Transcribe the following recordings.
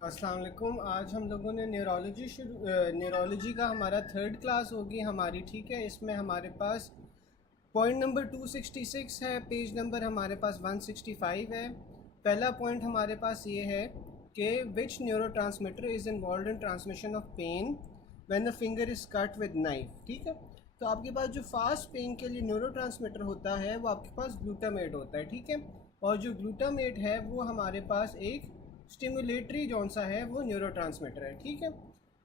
अस्सलाम वालेकुम। आज हम लोगों ने न्यूरोलॉजी का हमारा थर्ड क्लास होगी हमारी, ठीक है। इसमें हमारे पास पॉइंट नंबर 266 है, पेज नंबर हमारे पास 165 है। पहला पॉइंट हमारे पास ये है कि which neurotransmitter is involve in transmission of pain when the finger is cut with knife, ठीक है। तो आपके पास जो फास्ट पेन के लिए न्यूरो ट्रांसमीटर होता है वो आपके पास ग्लूटामेट होता है, ठीक है। और जो ग्लूटामेट है वो हमारे पास एक स्टिमुलेटरी जौन सा है वो न्यूरो है, ठीक है।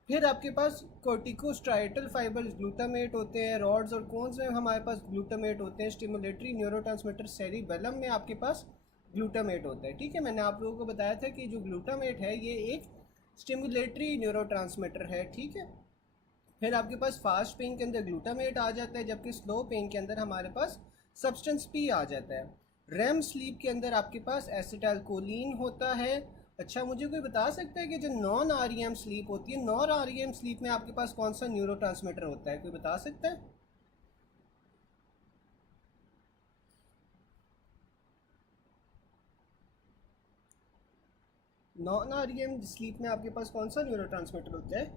फिर आपके पास कोर्टिकोस्ट्राइटल फाइबर्स ग्लूटामेट होते हैं, रॉड्स और कोन्स में हमारे पास ग्लूटामेट होते हैं। स्टिमुलेटरी न्यूरोट्रांसमीटर सेरिबेलम में आपके पास ग्लूटामेट होता है, ठीक है। मैंने आप लोगों को बताया था कि जो ग्लूटामेट है ये एक स्टिमुलेटरी न्यूरोट्रांसमीटर है, ठीक है। फिर आपके पास फास्ट पेन के अंदर ग्लूटामेट आ जाता है, जबकि स्लो पेन के अंदर हमारे पास सब्सटेंस पी आ जाता है। रेम स्लीप के अंदर आपके पास एसिटाइलकोलिन होता है। अच्छा, मुझे कोई बता सकता है कि जो नॉन आरईएम स्लीप होती है, नॉन आरईएम स्लीप में आपके पास कौन सा न्यूरोट्रांसमीटर होता है? कोई बता सकता है? नॉन आरईएम स्लीप में आपके पास कौन सा न्यूरोट्रांसमीटर होता है?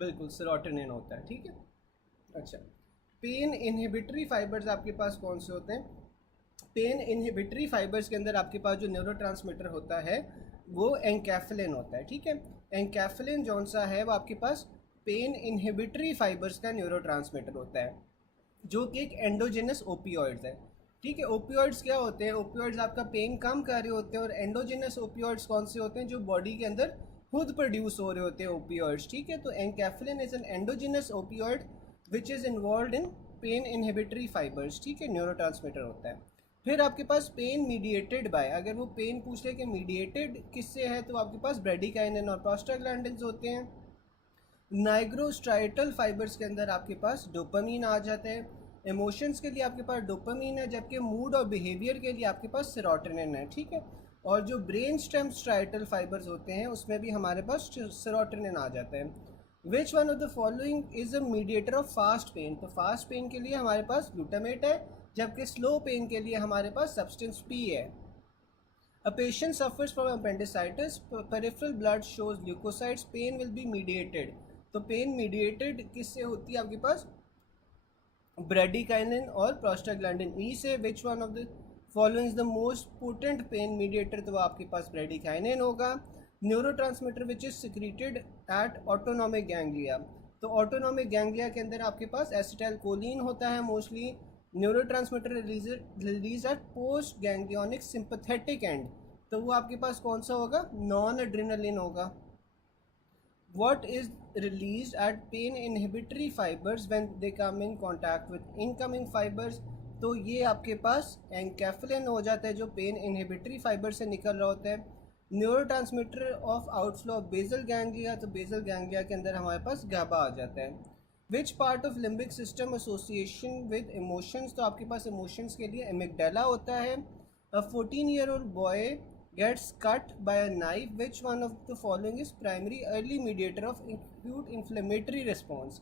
बिल्कुल, सेरोटोनिन होता है, ठीक है। अच्छा, पेन इनहिबिटरी फाइबर्स आपके पास कौन से होते हैं? पेन इनहिबिटरी फाइबर्स के अंदर आपके पास जो न्यूरोट्रांसमीटर होता है वो एंकैफलिन होता है, ठीक है। एंकैफलिन जौन सा है वो आपके पास पेन इनहिबिटरी फाइबर्स का न्यूरोट्रांसमीटर होता है, जो कि एक एंडोजेनस ओपियोइड्स है, ठीक है। ओपियोइड्स क्या होते हैं? ओपियोइड्स आपका पेन कम कर रहे होते हैं, और एंडोजेनस ओपियोइड्स कौन से होते हैं? जो बॉडी के अंदर खुद प्रोड्यूस हो रहे होते हैं ओपियोइड्स, ठीक है। तो enkephalin is an endogenous opioid which is involve in pain inhibitory fibres, ठीक है, न्यूरोट्रांसमीटर होता है। फिर आपके पास पेन मीडिएटेड बाय, अगर वो पेन पूछ ले कि मीडिएटेड किससे है, तो आपके पास ब्रेडिकाइनिन और प्रोस्टाग्लैंडिन्स होते हैं। नाइग्रोस्ट्राइटल फाइबर्स के अंदर आपके पास डोपामीन आ जाता है। इमोशंस के लिए आपके पास डोपामीन है, जबकि मूड और बिहेवियर के लिए आपके पास सेरोटोनिन है, ठीक है। और जो ब्रेन स्टेम स्ट्राइटल फाइबर्स होते हैं उसमें भी हमारे पास सेरोटोनिन आ जाता है। विच one of the following is a mediator of fast pen? तो फास्ट पेन के लिए हमारे पास ग्लूटामेट है, जबकि स्लो पेन के लिए हमारे पास सब्सटेंस पी है। A patient suffers from appendicitis, peripheral blood shows leukocytes, pain will be mediated. तो पेन मीडिएटेड किससे होती है आपके पास? ब्रेडिकाइनिन और प्रोस्टाग्लैंडिन ई से। Which one of the following is the most potent pain mediator? तो आपके पास ब्रेडिकाइनिन होगा। Neurotransmitter which is secreted at autonomic ganglia, तो ऑटोनॉमिक गैंग्लिया के अंदर आपके पास एसिटाइलकोलिन होता है mostly. Neurotransmitter release at post ganglionic sympathetic end, तो वो आपके पास कौन सा होगा? नॉन एड्रेनलिन होगा। What is released at pain inhibitory fibers when they come in contact with incoming fibers? तो ये आपके पास एंकैफलिन हो जाता है जो पेन इनहिबिटरी फाइबर से निकल रहा होता है। Neurotransmitter of outflow of basal ganglia, तो बेसल गैंग्लिया के अंदर हमारे पास गाबा आ जाता है। Which part of limbic system association with emotions? तो आपके पास इमोशंस के लिए एमिगडाला होता है। अ 14-year-old boy gets cut by a knife. Which one of the following is primary early mediator of acute inflammatory response?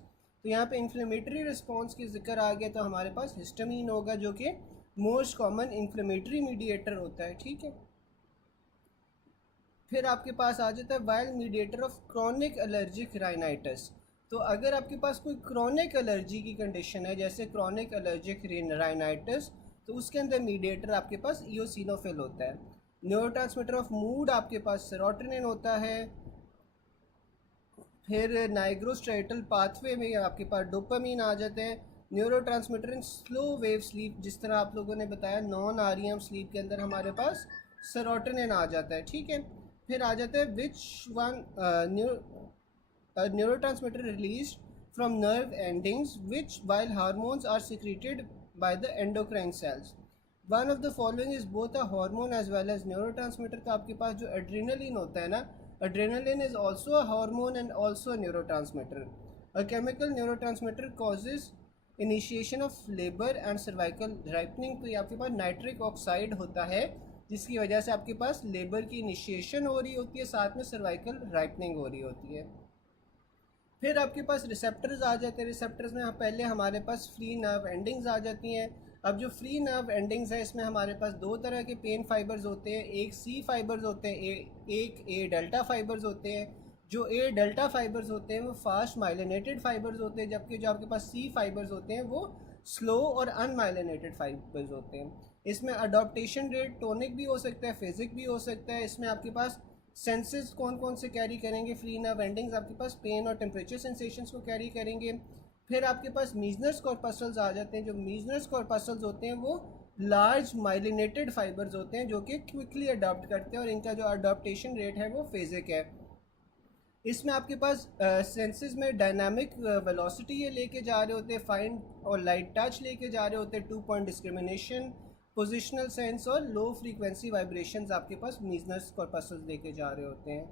तो यहाँ पे इन्फ्लेमेटरी रिस्पॉन्स की जिक्र आ गया, तो हमारे पास हिस्टामीन होगा जो कि मोस्ट कॉमन इन्फ्लेमेटरी मीडिएटर होता है, ठीक है। फिर आपके पास आ जाता है while mediator of chronic allergic rhinitis. तो अगर आपके पास कोई क्रॉनिक एलर्जी की कंडीशन है, जैसे क्रॉनिक एलर्जिक राइनाइटिस, तो उसके अंदर मीडिएटर आपके पास इयोसिनोफिल होता है। न्यूरोट्रांसमीटर ऑफ मूड आपके पास सेरोटोनिन होता है। फिर नाइग्रोस्ट्राइटल पाथवे में आपके पास डोपामीन आ जाते हैं। Neurotransmitter in slow wave sleep, जिस तरह आप लोगों ने बताया नॉन आरईएम स्लीप के अंदर हमारे पास सेरोटोनिन आ जाता है, ठीक है। फिर आ जाता है which one neurotransmitter released from nerve endings which while hormones are secreted by the endocrine cells. One of the following is both a hormone as well as neurotransmitter. तो आपके पास जो adrenaline होता है ना, adrenaline is also a hormone and also a neurotransmitter. A chemical neurotransmitter causes initiation of labor and cervical ripening. तो ये आपके पास nitric oxide होता है जिसकी वजह से आपके पास लेबर की इनिशिएशन हो रही होती है, साथ में सर्वाइकल राइपनिंग हो रही होती है। फिर आपके पास रिसेप्टर्स आ जाते हैं। रिसेप्टर्स में पहले हमारे पास फ्री नर्व एंडिंग्स आ जाती हैं। अब जो फ्री नर्व एंडिंग्स है इसमें हमारे पास दो तरह के पेन फाइबर्स होते हैं, एक सी फाइबर्स होते हैं, एक ए डेल्टा फाइबर्स होते हैं। जो ए डेल्टा फाइबर्स होते हैं वो फास्ट माइलिनेटेड फाइबर्स होते हैं, जबकि जो आपके पास सी फाइबर्स होते हैं वो स्लो और अनमाइलिनेटेड फाइबर्स होते हैं। इसमें अडॉप्टेशन रेट टोनिक भी हो सकता है, फिजिक भी हो सकता है। इसमें आपके पास सेंसेस कौन कौन से कैरी करेंगे, फ्री नर्व एंडिंग्स आपके पास पेन और टेम्परेचर सेंसेशंस को कैरी करेंगे। फिर आपके पास मीजनर्स कॉर्पस्कल्स आ जाते हैं। जो मीजनर्स कॉर्पस्कल्स होते हैं वो लार्ज माइलिनेटेड फाइबर्स होते हैं जो कि क्विकली अडॉप्ट करते हैं और इनका जो अडॉप्टेशन रेट है वो फेजिक है। इसमें आपके पास सेंसेस में डायनामिक वेलोसिटी ये लेके जा रहे होते हैं, फाइन और लाइट टच लेके जा रहे होते हैं, 2 पॉइंट डिस्क्रिमिनेशन, पोजिशनल सेंस और लो फ्रीक्वेंसी वाइब्रेशंस आपके पास मीजनर्स कॉर्पस्कल्स लेके जा रहे होते हैं।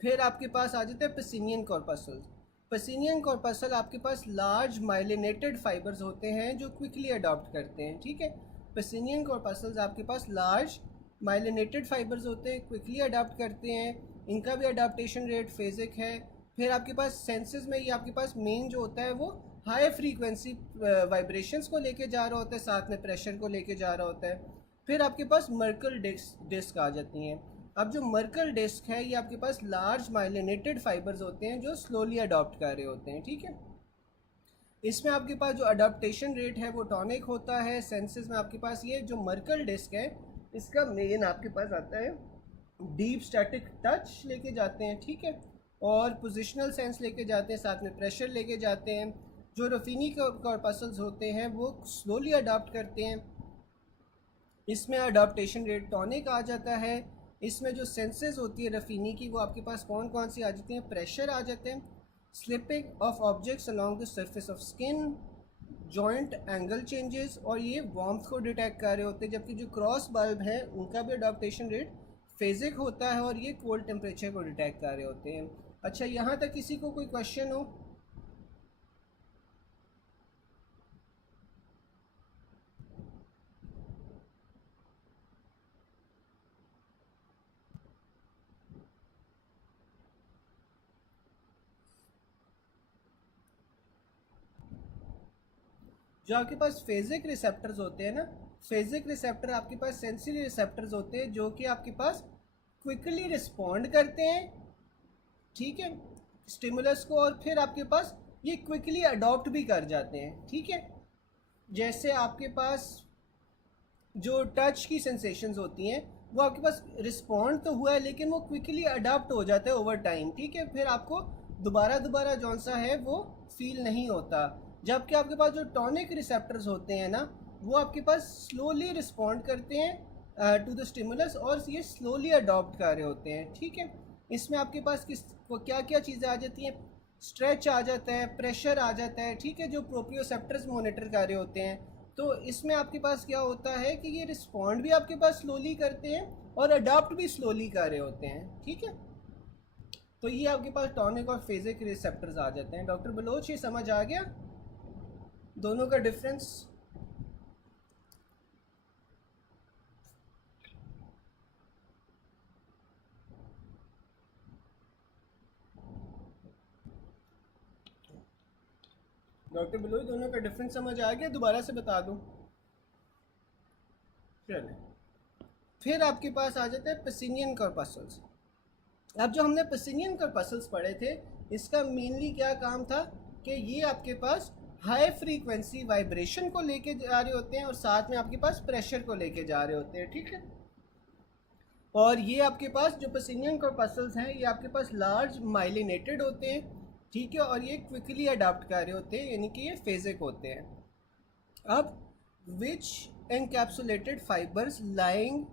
फिर आपके पास आ जाते हैं पेसिनियन कॉर्पस्कल्स। पेसिनियन कॉर्पस्कल आपके पास लार्ज माइलिनेटेड फाइबर्स होते हैं जो क्विकली अडॉप्ट करते हैं, ठीक है। पेसिनियन कॉर्पस्कल्स आपके पास लार्ज माइलिनेटेड फाइबर्स होते हैं, क्विकली अडॉप्ट करते हैं, इनका भी अडॉप्टेशन रेट फेजिक है। फिर आपके पास सेंसेस में ये आपके पास मेन जो होता है वो हाई फ्रीक्वेंसी वाइब्रेशंस को लेके जा रहा होता है, साथ में प्रेशर को लेके जा रहा होता है। फिर आपके पास मर्कल डिस्क आ जाती हैं। अब जो मर्कल डिस्क है ये आपके पास लार्ज माइलिनेटेड फाइबर्स होते हैं जो स्लोली अडॉप्ट कर रहे होते हैं, ठीक है। इसमें आपके पास जो अडॉप्टेशन रेट है वो टॉनिक होता है। सेंसेस में आपके पास ये जो मर्कल डिस्क है इसका मेन आपके पास आता है डीप स्टैटिक टच लेके जाते हैं, ठीक है, और पोजिशनल सेंस लेके जाते हैं, साथ में प्रेशर लेके जाते हैं। जो रफीनी कॉर्पस्कल्स होते हैं वो स्लोली अडॉप्ट करते हैं, इसमें अडॉप्टेशन रेट टॉनिक आ जाता है। इसमें जो सेंसेस होती है रफीनी की वो आपके पास कौन कौन सी आ जाती हैं, प्रेशर आ जाते हैं, slipping of objects along the surface of skin, joint angle changes, और ये वार्मथ को डिटेक्ट कर रहे होते हैं। जबकि जो क्रॉस बल्ब है उनका भी अडॉप्टेशन रेट फेजिक होता है और ये कोल्ड टेम्परेचर को डिटेक्ट कर रहे होते हैं। अच्छा, यहाँ तक किसी को कोई क्वेश्चन हो? जो आपके पास फेजिक रिसेप्टर्स होते हैं ना, फेजिक रिसेप्टर आपके पास सेंसरी रिसेप्टर्स होते हैं जो कि आपके पास क्विकली रिस्पॉन्ड करते हैं, ठीक है, स्टिमुलस को, और फिर आपके पास ये क्विकली अडॉप्ट भी कर जाते हैं, ठीक है। जैसे आपके पास जो टच की सेंसेशंस होती हैं वो आपके पास रिस्पॉन्ड तो हुआ है लेकिन वो क्विकली अडॉप्ट हो जाता है ओवर टाइम, ठीक है, फिर आपको दोबारा दोबारा जौन सा है वो फील नहीं होता। जबकि आपके पास जो टॉनिक रिसेप्टर्स होते हैं ना वो आपके पास स्लोली रिस्पॉन्ड करते हैं टू द स्टिमुलस और ये स्लोली अडॉप्ट कर रहे होते हैं, ठीक है। इसमें आपके पास क्या क्या चीज़ें आ जाती हैं, स्ट्रेच आ जाता है, प्रेशर आ जाता है, ठीक है, जो प्रोप्रियोसेप्टर्स मॉनिटर कर रहे होते हैं। तो इसमें आपके पास क्या होता है कि ये रिस्पॉन्ड भी आपके पास स्लोली करते हैं और अडॉप्ट भी स्लोली कर रहे होते हैं, ठीक है। तो ये आपके पास टॉनिक और फेजिक रिसेप्टर्स आ जाते हैं। डॉक्टर बलोच, ये समझ आ गया दोनों का डिफरेंस? डॉक्टर बलोच, दोनों का डिफरेंस समझ आ गया? दोबारा से बता दूं? चलिए, फिर आपके पास आ जाते हैं पेसिनियन कॉर्पस्कल्स। अब जो हमने पेसिनियन कॉर्पस्कल्स पढ़े थे इसका मेनली क्या काम था कि ये आपके पास हाई फ्रीक्वेंसी वाइब्रेशन को लेके जा रहे होते हैं और साथ में आपके पास प्रेशर को लेके जा रहे होते हैं, ठीक है। और ये आपके पास जो पेसिनियन कॉर्पस्कल्स हैं ये आपके पास लार्ज माइलिनेटेड होते हैं, ठीक है, और ये क्विकली अडॉप्ट कर रहे होते हैं, यानी कि ये फेजिक होते हैं। अब which encapsulated fibres lying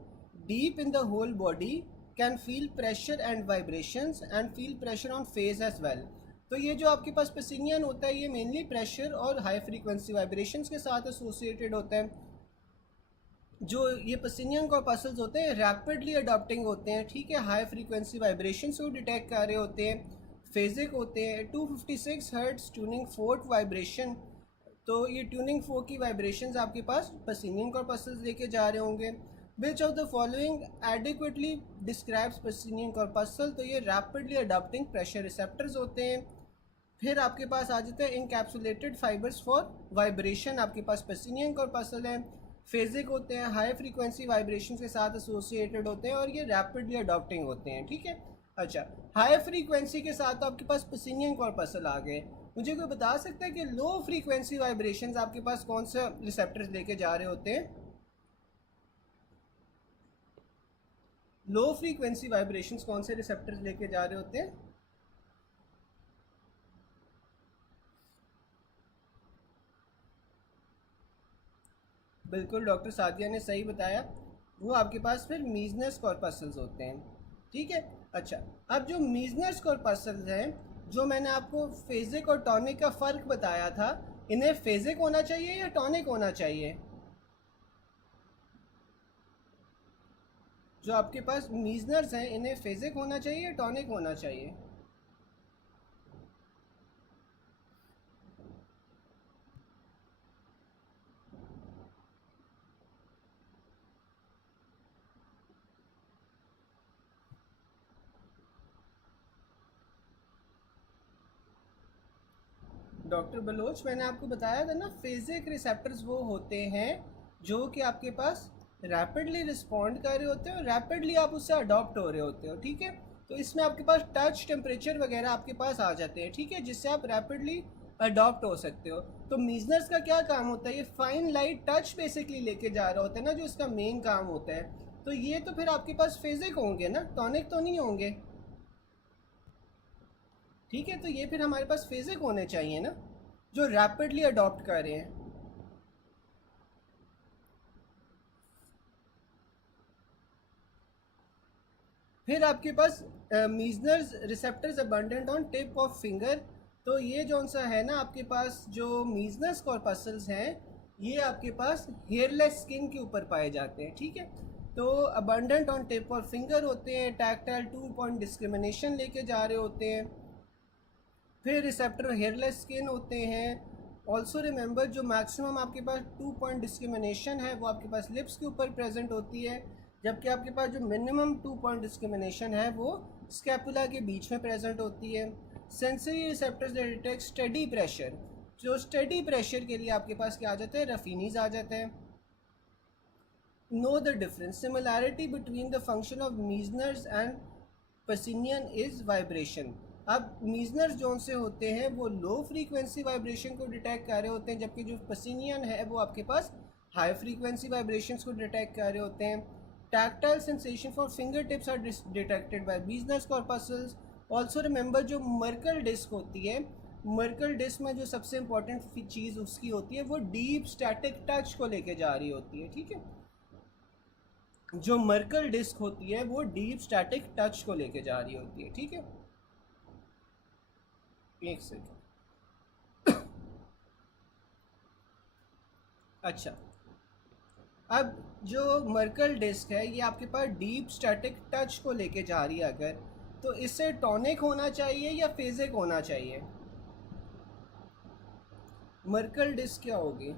deep in the whole body can feel pressure and vibrations and feel pressure on face as well. तो ये जो आपके पास पेसिनियन होता है ये मेनली प्रेशर और हाई फ्रीक्वेंसी वाइब्रेशंस के साथ एसोसिएटेड होता है। जो ये पेसिनियन कॉर्पस्कल्स होते हैं रैपिडली अडॉप्टिंग होते हैं, ठीक है, हाई फ्रीक्वेंसी वाइब्रेशंस को डिटेक्ट कर रहे होते हैं, फेजिक होते हैं। 256 हर्ट्ज ट्यूनिंग फोर्क वाइब्रेशन, तो ये ट्यूनिंग फोर्क की वाइब्रेशंस आपके पास पेसिनियन कॉर्पस्कल्स लेके जा रहे होंगे। Which of the following adequately describes Pacinian corpuscle, तो ये रैपिडली अडॉप्टिंग प्रेशर रिसेप्टर्स होते हैं। फिर आपके पास आ जाते हैं इनकैप्सुलेटेड फाइबर्स फॉर वाइब्रेशन, आपके पास पसिनियन कॉर्पस्कल है। फेजिक होते हैं, हाई फ्रीक्वेंसी वाइब्रेशन के साथ एसोसिएटेड होते हैं और ये रैपिडली अडॉप्टिंग होते हैं, ठीक है। अच्छा, हाई फ्रीक्वेंसी के साथ तो आपके पास पसिनियन कॉर्पस्कल आ गए। मुझे कोई बता सकता है कि लो फ्रीक्वेंसी वाइब्रेशंस आपके पास कौन सा रिसेप्टर्स लेके जा रहे होते हैं? लो फ्रीक्वेंसी वाइब्रेशंस कौन से रिसेप्टर्स लेके जा रहे होते हैं? बिल्कुल, डॉक्टर सादिया ने सही बताया, वो आपके पास फिर मीजनस कॉर्पस्कल्स होते हैं, ठीक है। अच्छा, अब जो मीजनस कॉर्पस्कल्स हैं, जो मैंने आपको फेजिक और टॉनिक का फ़र्क बताया था, इन्हें फेजिक होना चाहिए या टॉनिक होना चाहिए? जो आपके पास मीजनर्स हैं, इन्हें फेजिक होना चाहिए या टॉनिक होना चाहिए? डॉक्टर बलोच, मैंने आपको बताया था ना, फेजिक रिसेप्टर्स वो होते हैं जो कि आपके पास रैपिडली रिस्पॉन्ड कर रहे होते हैं और रैपिडली आप उससे अडॉप्ट हो रहे होते हो, ठीक है। तो इसमें आपके पास टच, टेम्परेचर वगैरह आपके पास आ जाते हैं, ठीक है, जिससे आप रैपिडली अडॉप्ट हो सकते हो। तो मीजनर्स का क्या काम होता है? ये फाइन लाइट टच बेसिकली लेके जा रहा होता है ना, जो इसका मेन काम होता है। तो ये तो फिर आपके पास फेजिक होंगे ना, टॉनिक तो नहीं होंगे, ठीक है। तो ये फिर हमारे पास फेजिक होने चाहिए ना, जो रैपिडली अडॉप्ट कर रहे हैं। फिर आपके पास Meissner's receptors abundant on tip of finger, तो ये जौन सा है ना, आपके पास जो मीजनस कॉर्पस्कल्स हैं, ये आपके पास हेयरलेस स्किन के ऊपर पाए जाते हैं, ठीक है। तो abundant on tip of finger होते हैं, टैक्टाइल 2 पॉइंट डिस्क्रिमिनेशन लेके जा रहे होते हैं। फिर रिसेप्टर हेयरलेस स्किन होते हैं। ऑल्सो रिमेंबर, जो मैक्सिमम आपके पास 2 पॉइंट डिस्क्रिमिनेशन है वो आपके पास लिप्स के ऊपर प्रेजेंट होती है, जबकि आपके पास जो मिनिमम 2 पॉइंट डिस्क्रिमिनेशन है वो स्कैपुला के बीच में प्रेजेंट होती है। Sensory receptors detect steady pressure, जो स्टेडी प्रेशर के लिए आपके पास क्या आ जाते हैं? रफीनीज आ जाते हैं। Know the difference, similarity between the function of Meissner's and Pacinian is vibration. अब मीजनर्स जो से होते हैं वो लो फ्रीक्वेंसी वाइब्रेशन को डिटेक्ट कर रहे होते हैं, जबकि जो पसिनियन है वो आपके पास हाई फ्रीक्वेंसी वाइब्रेशंस को डिटेक्ट कर रहे होते हैं। Tactile sensation for finger tips are detected by Meissner's corpuscles. Also remember, जो मर्कल डिस्क होती है, मर्कल डिस्क में जो सबसे इंपॉर्टेंट चीज़ उसकी होती है वो डीप स्टैटिक टच को लेके जा रही होती है, ठीक है। जो मर्कल डिस्क होती है वो डीप स्टैटिक टच को लेके जा रही होती है, ठीक है। एक सेकेंड। अच्छा, अब जो मर्कल डिस्क है ये आपके पास डीप स्टैटिक टच को लेके जा रही है अगर, तो इससे टॉनिक होना चाहिए या फेजिक होना चाहिए? मर्कल डिस्क क्या होगी?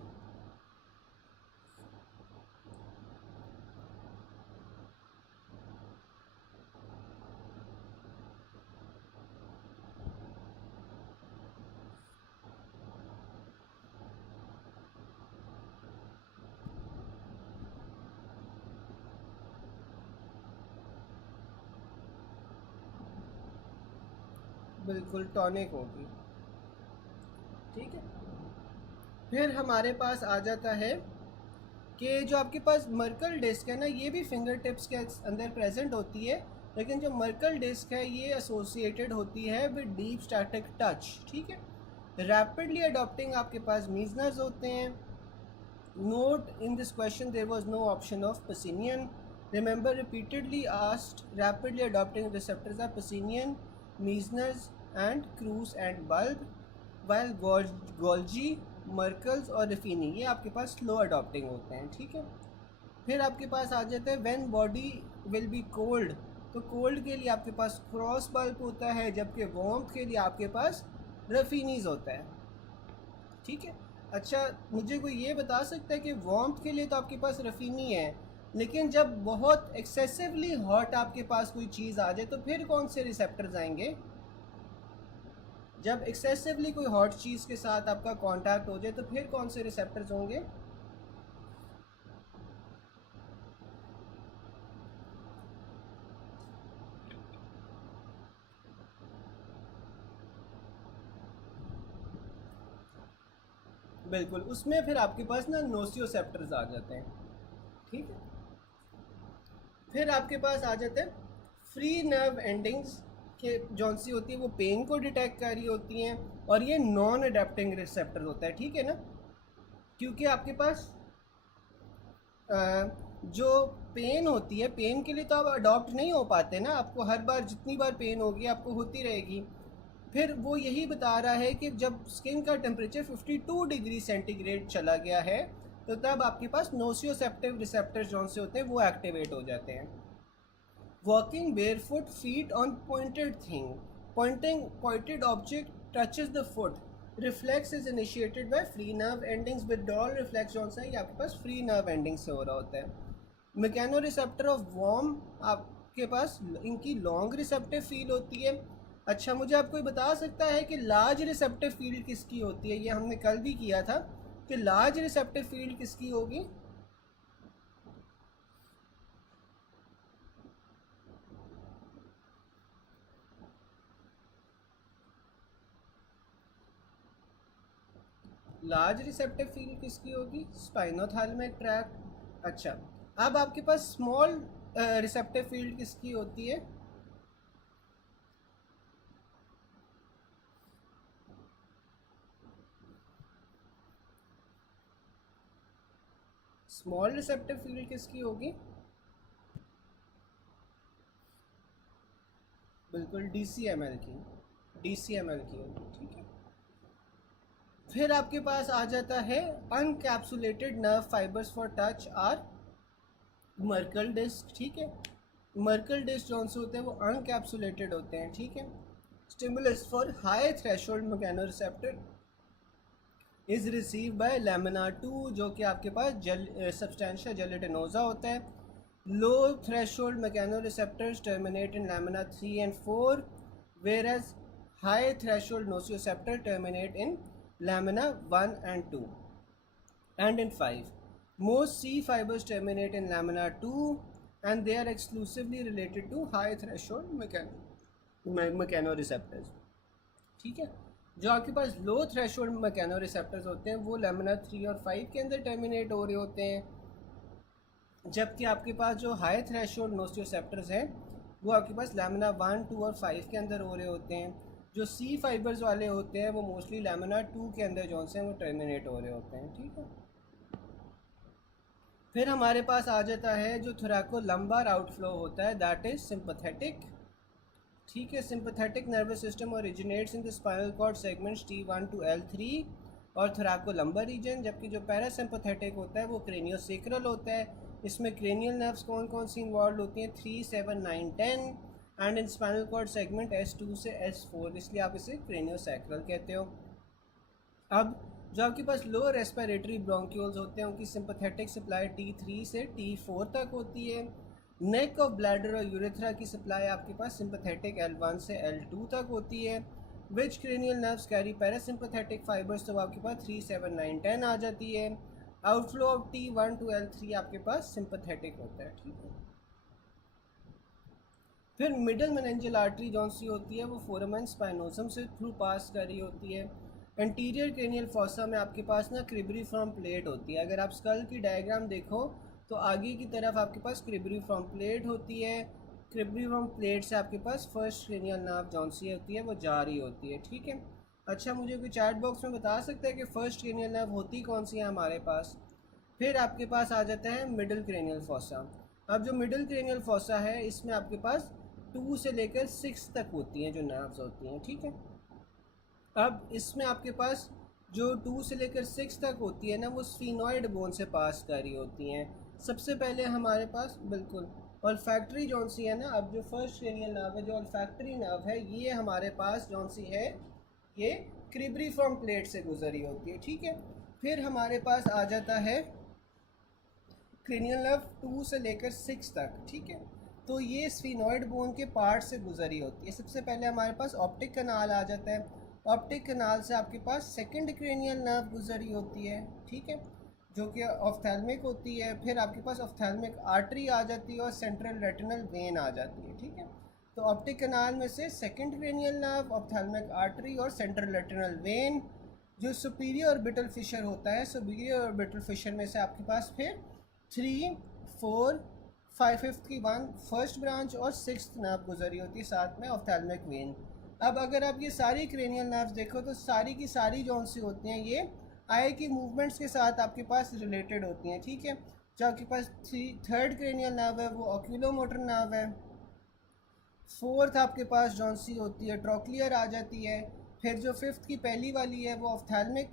बिल्कुल टॉनिक होगी, ठीक है। फिर हमारे पास आ जाता है कि जो आपके पास मर्कल डिस्क है ना, ये भी फिंगर टिप्स के अंदर प्रेजेंट होती है, लेकिन जो मर्कल डिस्क है ये एसोसिएटेड होती है विद डीप स्टैटिक टच, ठीक है। रैपिडली अडॉप्टिंग आपके पास मीजनर्स होते हैं। Note, in this question there was no option of Pacinian. Remember, repeatedly asked, rapidly adapting receptors are Pacinian, Meissner's and Krause end bulb, while Golgi, Merkel's और Ruffini ये आपके पास slow adopting होते हैं, ठीक है। फिर आपके पास आ जाता है when body will be cold, तो कोल्ड के लिए आपके पास क्रॉस बल्ब होता है, जबकि वार्मथ के लिए आपके पास रफीनीज होता है, ठीक है। अच्छा, मुझे कोई ये बता सकता है कि वार्मथ के लिए तो आपके पास रफीनी है, लेकिन जब बहुत एक्सेसिवली हॉट आपके पास कोई चीज़ आ जाए तो फिर कौन से रिसेप्टर्स आएंगे? जब एक्सेसिवली कोई हॉट चीज़ के साथ आपका कांटेक्ट हो जाए तो फिर कौन से रिसेप्टर्स होंगे? बिल्कुल, उसमें फिर आपके पास ना नोसियोसेप्टर्स आ जाते हैं, ठीक है। फिर आपके पास आ जाते हैं फ्री नर्व एंडिंग्स के, जौन सी होती है वो पेन को डिटेक्ट कर रही होती हैं, और ये नॉन अडेप्टिंग रिसेप्टर होता है, ठीक है ना। क्योंकि आपके पास जो पेन होती है, पेन के लिए तो आप अडॉप्ट नहीं हो पाते ना, आपको हर बार जितनी बार पेन होगी आपको होती रहेगी। फिर वो यही बता रहा है कि जब स्किन का टेम्परेचर 52 डिग्री सेंटीग्रेड चला गया है तो तब आपके पास नोसियोसेप्टिव रिसेप्टर्स जौन से होते हैं वो एक्टिवेट हो जाते हैं। Walking barefoot, feet on pointed thing, pointed object touches the foot, reflex is initiated by free nerve endings, withdrawal reflex जौन सा है ये आपके पास फ्री नर्व एंडिंग से हो रहा होता है। मैकेनो रिसेप्टर ऑफ वार्म, आपके पास इनकी लॉन्ग रिसेप्टिव फील होती है। अच्छा, मुझे आप कोई बता सकता है कि लार्ज रिसेप्टिव फील्ड किसकी होती है? ये हमने कल भी किया था कि लार्ज रिसेप्टिव फील्ड किसकी होगी? लार्ज रिसेप्टिव फील्ड किसकी होगी? Spinothalamic tract. अच्छा, अब आपके पास स्मॉल रिसेप्टिव फील्ड किसकी होती है? स्मॉल रिसेप्टिव फील्ड किसकी होगी? बिल्कुल डीसीएमएल की, डीसीएमएल की होगी, ठीक है। फिर आपके पास आ जाता है unencapsulated nerve fibres for touch are Merkel disc, ठीक है। मर्कल डिस्क जौन से होते हैं वो अनकैप्सुलेटेड होते हैं, ठीक है। Stimulus for high threshold mechanoreceptor is receive by lamina 2, जो कि आपके पास सब्सटेंशिया जेलेटिनोजा होता है। Low threshold mechanoreceptors terminate in lamina 3 and 4, whereas high threshold nociceptor terminate in lamina 1 and 2 and in 5. Most C fibers terminate in lamina 2 and they are exclusively related to high threshold मैकेनोरिसेप्टर्स, ठीक है। जो आपके पास लो threshold मैकेनोरिसेप्टर्स होते हैं वो lamina 3 और 5 के अंदर टर्मिनेट हो रहे होते हैं, जबकि आपके पास जो हाई थ्रेशोल्ड नोसियोसेप्टर्स हैं वो आपके पास लैमिना 1, 2 और 5 के अंदर हो रहे होते हैं। जो सी फाइबर्स वाले होते हैं वो मोस्टली लैमिना 2 के अंदर जो से वो टर्मिनेट हो रहे होते हैं, ठीक है। फिर हमारे पास आ जाता है जो थोरैको लंबार आउटफ्लो होता है, दैट इज सिंपैथेटिक, ठीक है। Sympathetic nervous system originates in the spinal cord segments T1 to L3 और थोरैको लंबर रीजन, जबकि जो पैरासिम्पैथेटिक होता है वो क्रेनियोसेक्रल होता है। इसमें क्रेनियल नर्व्स कौन कौन सी इन्वॉल्व होती हैं? 3, 7, 9, 10 and in spinal cord segment S2 से S4, इसलिए आप इसे क्रेनियोसेक्रल कहते हो। अब जो आपके पास लो रेस्पिरेटरी ब्रोंक्यूल्स होते हैं उनकी सिंपैथेटिक सप्लाई T3 से T4 तक होती है। नेक ऑफ ब्लैडर और यूरेथ्रा की सप्लाई आपके पास सिंपैथेटिक L1 से L2 तक होती है। Which cranial nerves carry parasympathetic fibres, तो आपके पास 3, 7, 9, 10 आ जाती है। Outflow of T1 to L3 आपके पास सिंपैथेटिक होता है, ठीक है। फिर मिडल मेनिंजियल आर्टरी जौन सी होती है वो फोरामेन स्पाइनोसम से थ्रू पास कर रही होती है। एंटीरियर क्रेनियल फॉसा में आपके पास ना क्रिब्रीफॉर्म प्लेट होती है। अगर आप स्कल की डायग्राम देखो तो आगे की तरफ आपके पास क्रिब्रीफॉर्म प्लेट होती है। क्रिब्रीफॉर्म प्लेट से आपके पास फर्स्ट क्रेनियल नर्व जौन सी होती है वो जा रही होती है, ठीक है। अच्छा, मुझे कोई चैट बॉक्स में बता सकता है कि फर्स्ट क्रेनियल नर्व होती कौन सी है हमारे पास? फिर आपके पास आ जाता है मिडिल क्रेनियल फॉसा। अब जो मिडिल क्रेनियल फॉसा है इसमें आपके पास 2 से लेकर 6 तक होती हैं जो नर्व्स होती हैं, ठीक है। अब इसमें आपके पास जो 2 से लेकर 6 तक होती है ना वो स्फीनॉइड बोन से पास कर रही होती हैं। सबसे पहले हमारे पास बिल्कुल ऑल्फैक्टरी जौन सी है ना, अब जो फर्स्ट क्रेनियल नर्व है, जो ऑल्फैक्टरी नर्व है ये हमारे पास जौन सी है ये क्रिब्रीफॉर्म प्लेट से गुजरी होती है, ठीक है। फिर हमारे पास आ जाता है क्रेनियल नर्व 2 से लेकर 6 तक, ठीक है। तो ये स्फीनोइड बोन के पार्ट से गुजरी होती है। सबसे पहले हमारे पास ऑप्टिक कनाल आ जाता है, ऑप्टिक कनाल से आपके पास सेकंड क्रेनियल नर्व गुजरी होती है, ठीक है, जो कि ऑफ्थैल्मिक होती है। फिर आपके पास ऑफ्थैल्मिक आर्टरी आ जाती है और सेंट्रल रेटिनल वेन आ जाती है, ठीक है। तो ऑप्टिक कनाल में से सेकंड क्रेनियल नर्व, ऑफ्थैल्मिक आर्टरी और सेंट्रल रेटिनल वेन। जो सुपीरियर ऑर्बिटल फिशर होता है, सुपीरियर ऑर्बिटल फिशर में से आपके पास फिर 3, 4, 5 फिफ्थ की 1 फर्स्ट ब्रांच और 6th नर्व गुजरी होती है, साथ में ऑफ्थैल्मिक वेन। अब अगर आप ये सारी क्रेनियल नर्व्स देखो तो सारी की सारी जो सी होती हैं ये आई की मूवमेंट्स के साथ आपके पास रिलेटेड होती हैं, ठीक है। जो आपके पास थर्ड क्रेनियल नर्व है वो ऑक्यूलोमोटर नर्व है। फोर्थ आपके पास जौन सी होती है ट्रोक्लियर आ जाती है। फिर जो फिफ्थ की पहली वाली है वो ऑफ्थैल्मिक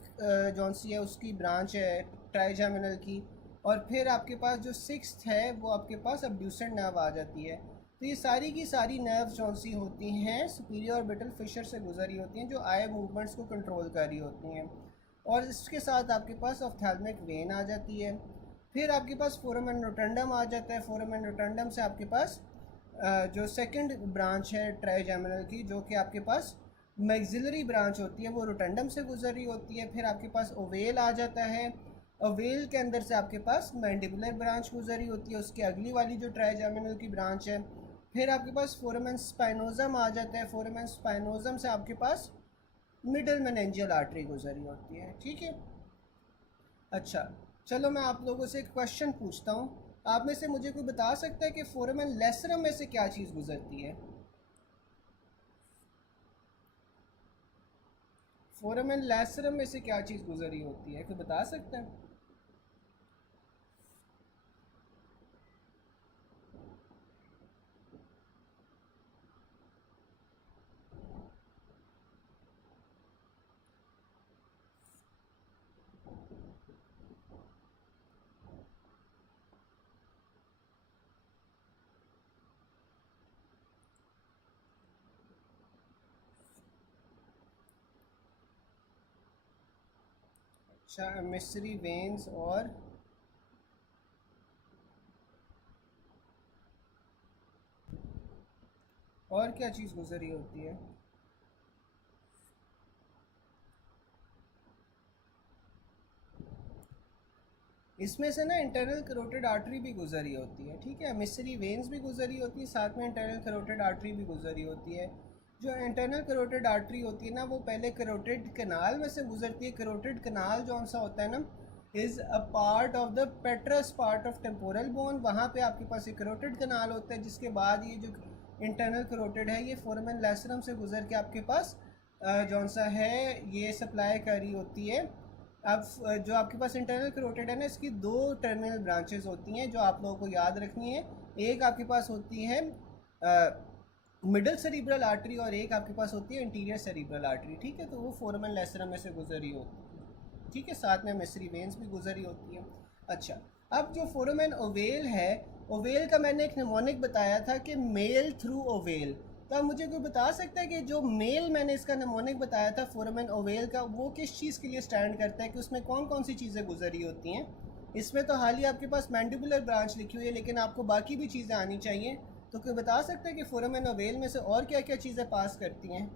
जौन सी है उसकी ब्रांच है ट्राइजेमिनल की। और फिर आपके पास जो सिक्स्थ है वो आपके पास अब्ड्यूसेंट नर्व आ जाती है। तो ये सारी की सारी नर्व जौन सी होती हैं सुपीरियर ऑर्बिटल फिशर से गुजरी होती हैं, जो आई मूवमेंट्स को कंट्रोल कर रही होती हैं। और इसके साथ आपके पास ऑफ्थैल्मिक वेन आ जाती है। फिर आपके पास फोरामेन रोटंडम आ जाता है। फोरामेन रोटंडम से आपके पास जो सेकंड ब्रांच है ट्राइजेमिनल की, जो कि आपके पास मैक्सिलरी ब्रांच होती है, वो रोटंडम से गुजरी होती है। फिर आपके पास ओवेल आ जाता है। ओवेल के अंदर से आपके पास मैंडिबुलर ब्रांच गुजरी होती है, उसकी अगली वाली जो ट्राइजेमिनल की ब्रांच है। फिर आपके पास फोरामेन स्पाइनोजम आ जाता है। फोरामेन स्पाइनोजम से आपके पास मिडल मेनेंजियल आर्टरी गुजरी होती है, ठीक है। अच्छा, चलो मैं आप लोगों से एक क्वेश्चन पूछता हूँ। आप में से मुझे कोई बता सकता है कि फोरामेन लेसरम में से क्या चीज़ गुजरती है? फोरामेन लेसरम में से क्या चीज़ गुजरी होती है, कोई बता सकता है? अच्छा, मिस्री वेन्स और क्या चीज़ गुजरी होती है? इसमें से ना इंटरनल करोटिड आर्टरी भी गुजरी होती है, ठीक है। मिस्री वेन्स भी गुजरी होती है, साथ में इंटरनल करोटिड आर्टरी भी गुजरी होती है। जो इंटरनल करोटिड आर्टरी होती है ना, वो पहले करोटिड कनाल में से गुजरती है। करोटिड कनाल जौन सा होता है ना, is a part of the petrous part of temporal bone. वहाँ पे आपके पास एक करोटिड कनाल होता है, जिसके बाद ये जो इंटरनल करोटिड है ये फोरामेन लेसरम से गुजर के आपके पास जौन सा है ये सप्लाई करी होती है। अब जो आपके पास इंटरनल करोटिड है ना, इसकी दो टर्मिनल ब्रांचेस होती हैं जो आप लोगों को याद रखनी है। एक आपके पास होती है मिडल सेरिब्रल आर्टरी और एक आपके पास होती है इंटीरियर सेरिब्रल आर्टरी, ठीक है। तो वो फोरामेन लेसरम में से गुजरी होती है, ठीक है। साथ में मिस्री वेन्स भी गुजरी होती है। अच्छा, अब जो फोरामेन ओवेल है, ओवेल का मैंने एक निमोनिक बताया था कि मेल थ्रू ओवेल। तो अब मुझे कोई बता सकता है कि जो मेल मैंने इसका निमोनिक बताया था फोरामेन ओवेल का, वो किस चीज़ के लिए स्टैंड करता है, कि उसमें कौन कौन सी चीज़ें गुजरी होती हैं? इसमें तो हाल ही आपके पास मैंडिबुलर ब्रांच लिखी हुई है, लेकिन आपको बाकी भी चीज़ें आनी चाहिए। तो कोई बता सकता है कि फोरामेन ओवेल में से और क्या क्या चीज़ें पास करती हैं?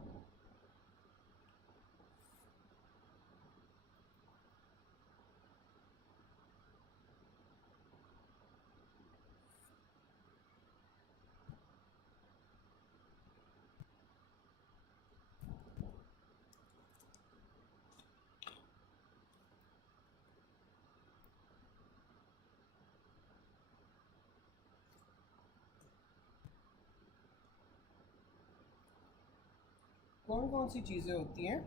कौन कौन सी चीज़ें होती हैं?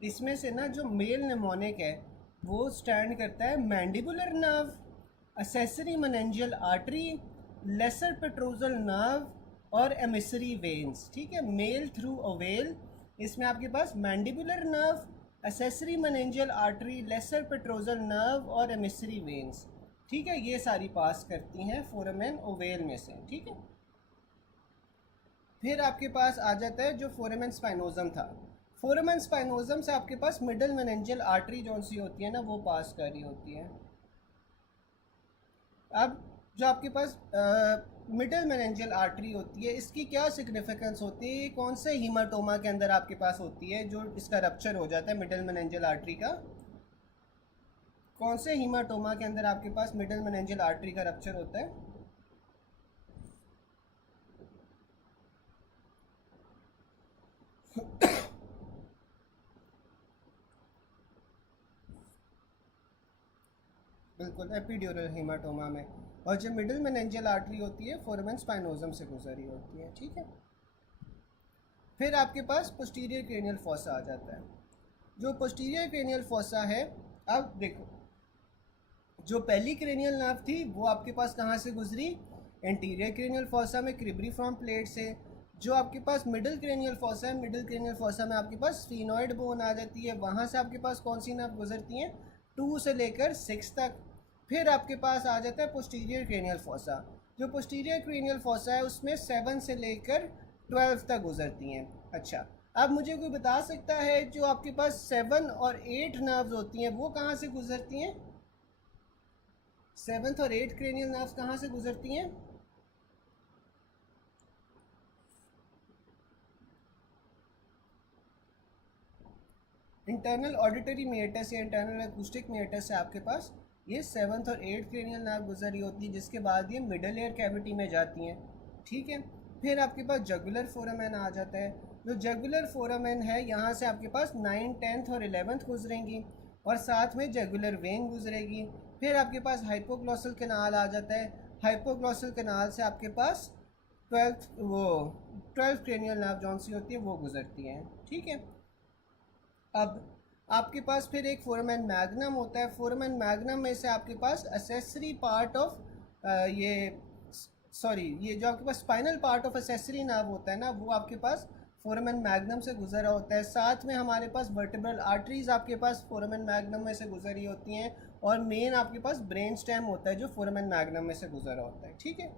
इसमें से ना जो मेल निमोनिक है वो स्टैंड करता है mandibular nerve, accessory meningeal artery, lesser petrosal nerve और एमिसरी वेन्स, ठीक है। मेल थ्रू ओवेल, इसमें आपके पास mandibular nerve, accessory meningeal artery, lesser petrosal nerve और एमिसरी वेन्स। ठीक है, ये सारी पास करती हैं फोरामेन ओवेल में से, ठीक है। फिर आपके पास आ जाता है जो फोरामेन स्पाइनोजम था। फोरामेन स्पाइनोजम से आपके पास मिडल मेनिंजियल आर्टरी जो सी होती है ना, वो पास कर रही होती है। अब जो आपके पास मिडल मेनिंजियल आर्टरी होती है, इसकी क्या सिग्निफिकेंस होती है? कौन से हीमाटोमा के अंदर आपके पास होती है जो इसका रप्चर हो जाता है मिडल मेनिंजियल आर्टरी का? कौन से हीमाटोमा के अंदर आपके पास मिडल मेनिंजियल आर्टरी का रप्चर होता है? बिल्कुल, एपिड्यूरल हीमाटोमा में। और जो मिडिल मेनिंजियल आर्टरी होती है फोरामेन स्पाइनोजम से गुजरी होती है, ठीक है। फिर आपके पास पोस्टीरियर क्रेनियल फोसा आ जाता है। जो पोस्टीरियर क्रेनियल फोसा है, अब देखो, जो पहली क्रेनियल नर्व थी वो आपके पास कहाँ से गुजरी? एंटीरियर क्रेनियल फोसा में क्रिब्रीफॉर्म प्लेट से। जो आपके पास मिडिल क्रेनियल फोसा है, मिडिल क्रेनियल फोसा में आपके पास स्फीनॉइड बोन आ जाती है। वहाँ से आपके पास कौन सी नर्व गुजरती हैं? 2 से लेकर 6 तक। फिर आपके पास आ जाता है पोस्टीरियर क्रेनियल फोसा। जो पोस्टीरियर क्रेनियल फोसा है उसमें 7 से लेकर 12 तक गुजरती हैं। अच्छा, अब मुझे कोई बता सकता है जो आपके पास 7 और 8 नर्व्स होती हैं वो कहाँ से गुजरती हैं? 7th और 8th क्रेनियल नर्व्स कहाँ से गुजरती हैं? इंटरनल ऑडिटरी मेटस या इंटरनल अकूस्टिक मेटस से आपके पास ये 7th और 8th क्रेनियल नर्व गुजर रही होती है, जिसके बाद ये मिडल ईयर कैविटी में जाती हैं, ठीक है। फिर आपके पास जगुलर फोरामेन आ जाता है। जो जगुलर फोरामेन है, यहाँ से आपके पास 9, 10th और 11th गुजरेंगी और साथ में जगुलर वेन गुजरेगी। फिर आपके पास हाइपोग्लॉसल कैनाल आ जाता है। हाइपोग्लॉसल कैनाल से आपके पास 12th क्रेनियल नर्व जौन सी होती है वो गुजरती है, ठीक है। अब आपके पास फिर एक फोरामेन मैग्नम होता है। फोरामेन मैग्नम में से आपके पास एसेसरी पार्ट ऑफ ये जो आपके पास spinal part of accessory nerve होता है ना, वो आपके पास फोरामेन मैग्नम से गुजरा होता है। साथ में हमारे पास वर्टिब्रल आर्टरीज आपके पास फोरामेन मैग्नम में से गुजरी होती हैं और मेन आपके पास ब्रेन स्टेम होता है जो फोरामेन मैग्नम में से गुजरा होता है, ठीक है।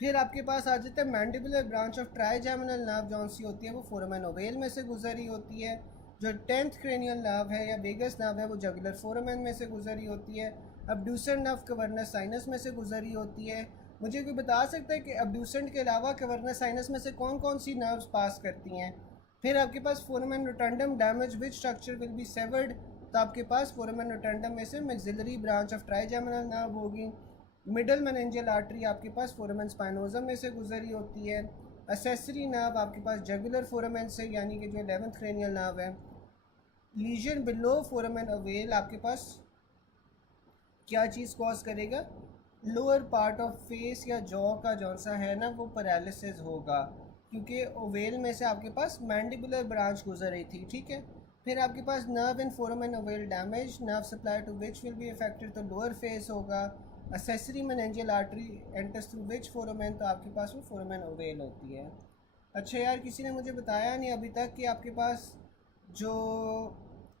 फिर आपके पास आ जाता है mandibular branch of trigeminal nerve जौन सी होती है वो फोरामेन ओवेल में से गुजरी होती है। जो 10th क्रेनियल नर्व है या वेगस नर्व है वो जगुलर फोरामेन में से गुजरी होती है। अब्ड्यूसेंट नर्व कवर्नस साइनस में से गुजरी होती है। मुझे कोई बता सकता है कि अब्ड्यूसेंट के अलावा कवर्नस साइनस में से कौन कौन सी नर्व्स पास करती हैं? फिर आपके पास foramen rotundum damage which structure will be severed, तो आपके पास फोरामेन रोटंडम में से maxillary branch of trigeminal nerve होगी। मिडल मेनिंजियल आर्टरी आपके पास फोरामेन स्पाइनोजम में से गुजरी होती है। एसेसरी नर्व आपके पास जगुलर फोरामेन से, यानी कि जो 11th क्रेनियल नर्व है। लीजन बिलो फोरामेन ओवेल आपके पास क्या चीज़ कॉज करेगा? लोअर पार्ट ऑफ फेस या जॉ का जौन सा है ना वो पैरालिसिस होगा, क्योंकि ओवेल में से आपके पास मैंडिबुलर ब्रांच गुजर रही थी, ठीक है। फिर आपके पास nerve in foramen ovale damage, nerve supply to which will be affected, तो लोअर फेस होगा। Accessory meningeal artery enters through which foramen, तो आपके पास वो फोरामेन ओवेल होती है। अच्छा यार, किसी ने मुझे बताया नहीं अभी तक कि आपके पास जो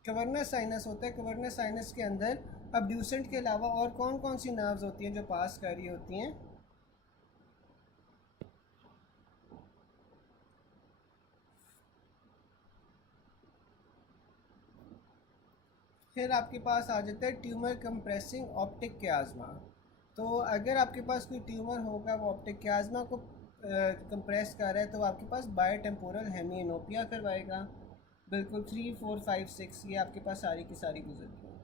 कवर्नस साइनस होता है, कवर्नस साइनस के अंदर अब्ड्यूसेंट के अलावा और कौन कौन सी नर्व्स होती हैं जो पास कर रही होती हैं? फिर आपके पास आ जाता है ट्यूमर कंप्रेसिंग ऑप्टिक क्याज्मा। तो अगर आपके पास कोई ट्यूमर होगा वो ऑप्टिक क्याज्मा को कंप्रेस कर रहा है, तो आपके पास बायोटेम्पोरल हेमियोनोपिया करवाएगा। बिल्कुल 3, 4, 5, 6 ये आपके पास सारी की सारी गुजरती है।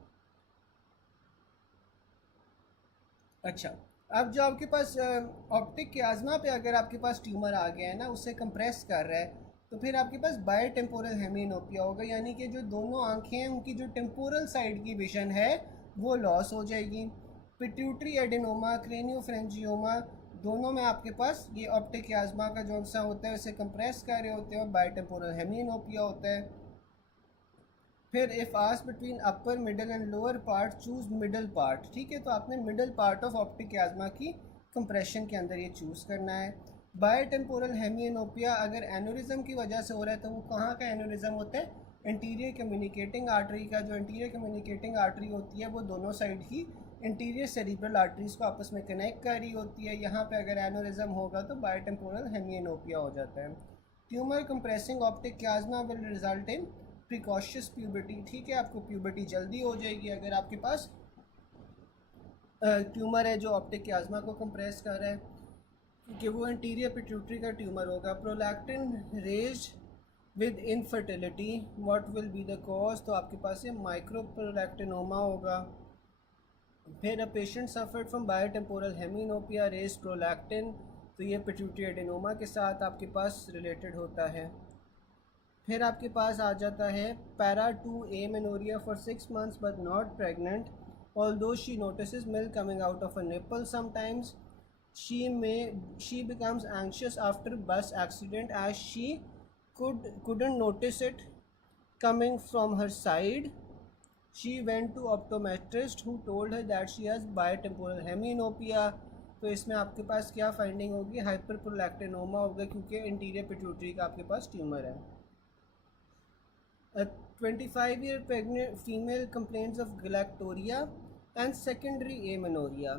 अच्छा, अब जो आपके पास ऑप्टिक क्याज्मा पे अगर आपके पास ट्यूमर आ गया है ना, उससे कंप्रेस कर रहा है, तो फिर आपके पास बायोटेम्पोरल हेमियोनोपिया होगा, यानी कि जो दोनों आंखें हैं उनकी जो टेम्पोरल साइड की विजन है वो लॉस हो जाएगी। पिट्यूटरी एडेनोमा, क्रेनियोफ्रेंजियोमा, दोनों में आपके पास ये ऑप्टिक क्याज्मा का जो सा होता है उसे कंप्रेस कर रहे होते हैं और बायोटेम्पोरल हेमियोनोपिया होता है। फिर if asked between upper middle and lower part choose middle part, ठीक है। तो आपने मिडल पार्ट ऑफ ऑप्टिक क्याज्मा की कंप्रेशन के अंदर ये चूज़ करना है। बायोटेम्पोरल हेमियोनोपिया अगर एनोरिज्म की वजह से हो रहा है तो वो कहाँ का एनोरिज्म होता है? इंटीरियर कम्युनिकेटिंग आर्टरी का, जो इंटीरियर कम्युनिकेटिंग आर्टरी होती है वो दोनों साइड की इंटीरियर सेरिब्रल आर्टरीज को आपस में कनेक्ट कर रही होती है। यहाँ पे अगर एनोरिज्म होगा तो बायोटेम्पोरल हेमिएनोपिया हो जाता है। Tumour compressing optic chiasma will result in precocious puberty. ठीक है, आपको प्यूबर्टी जल्दी हो जाएगी अगर आपके पास ट्यूमर है जो ऑप्टिक क्याज्मा को कंप्रेस कर रहा है, क्योंकि वो इंटीरियर पिट्यूटरी का ट्यूमर होगा। Prolactin raised with infertility, what will be the cause? तो आपके पास ये माइक्रो प्रोलैक्टिनोमा होगा। फिर a patient suffered from bitemporal hemianopia raised prolactin, तो ये पिट्यूटरी एडेनोमा के साथ आपके पास रिलेटेड होता है। फिर आपके पास आ जाता है para 2A menorrhoea for 6 months but not pregnant, although she notices milk coming out of her nipple sometimes. She becomes anxious after bus accident as she couldn't notice it coming from her side. She went to optometrist who told her that she has biotemporal hemianopia. तो इसमें आपके पास क्या finding होगी? हाइपरप्रोलैक्टिनोमा होगा, क्योंकि interior pituitary का आपके पास ट्यूमर है। A 25-year pregnant female complains of galactoria and secondary amenorrhea.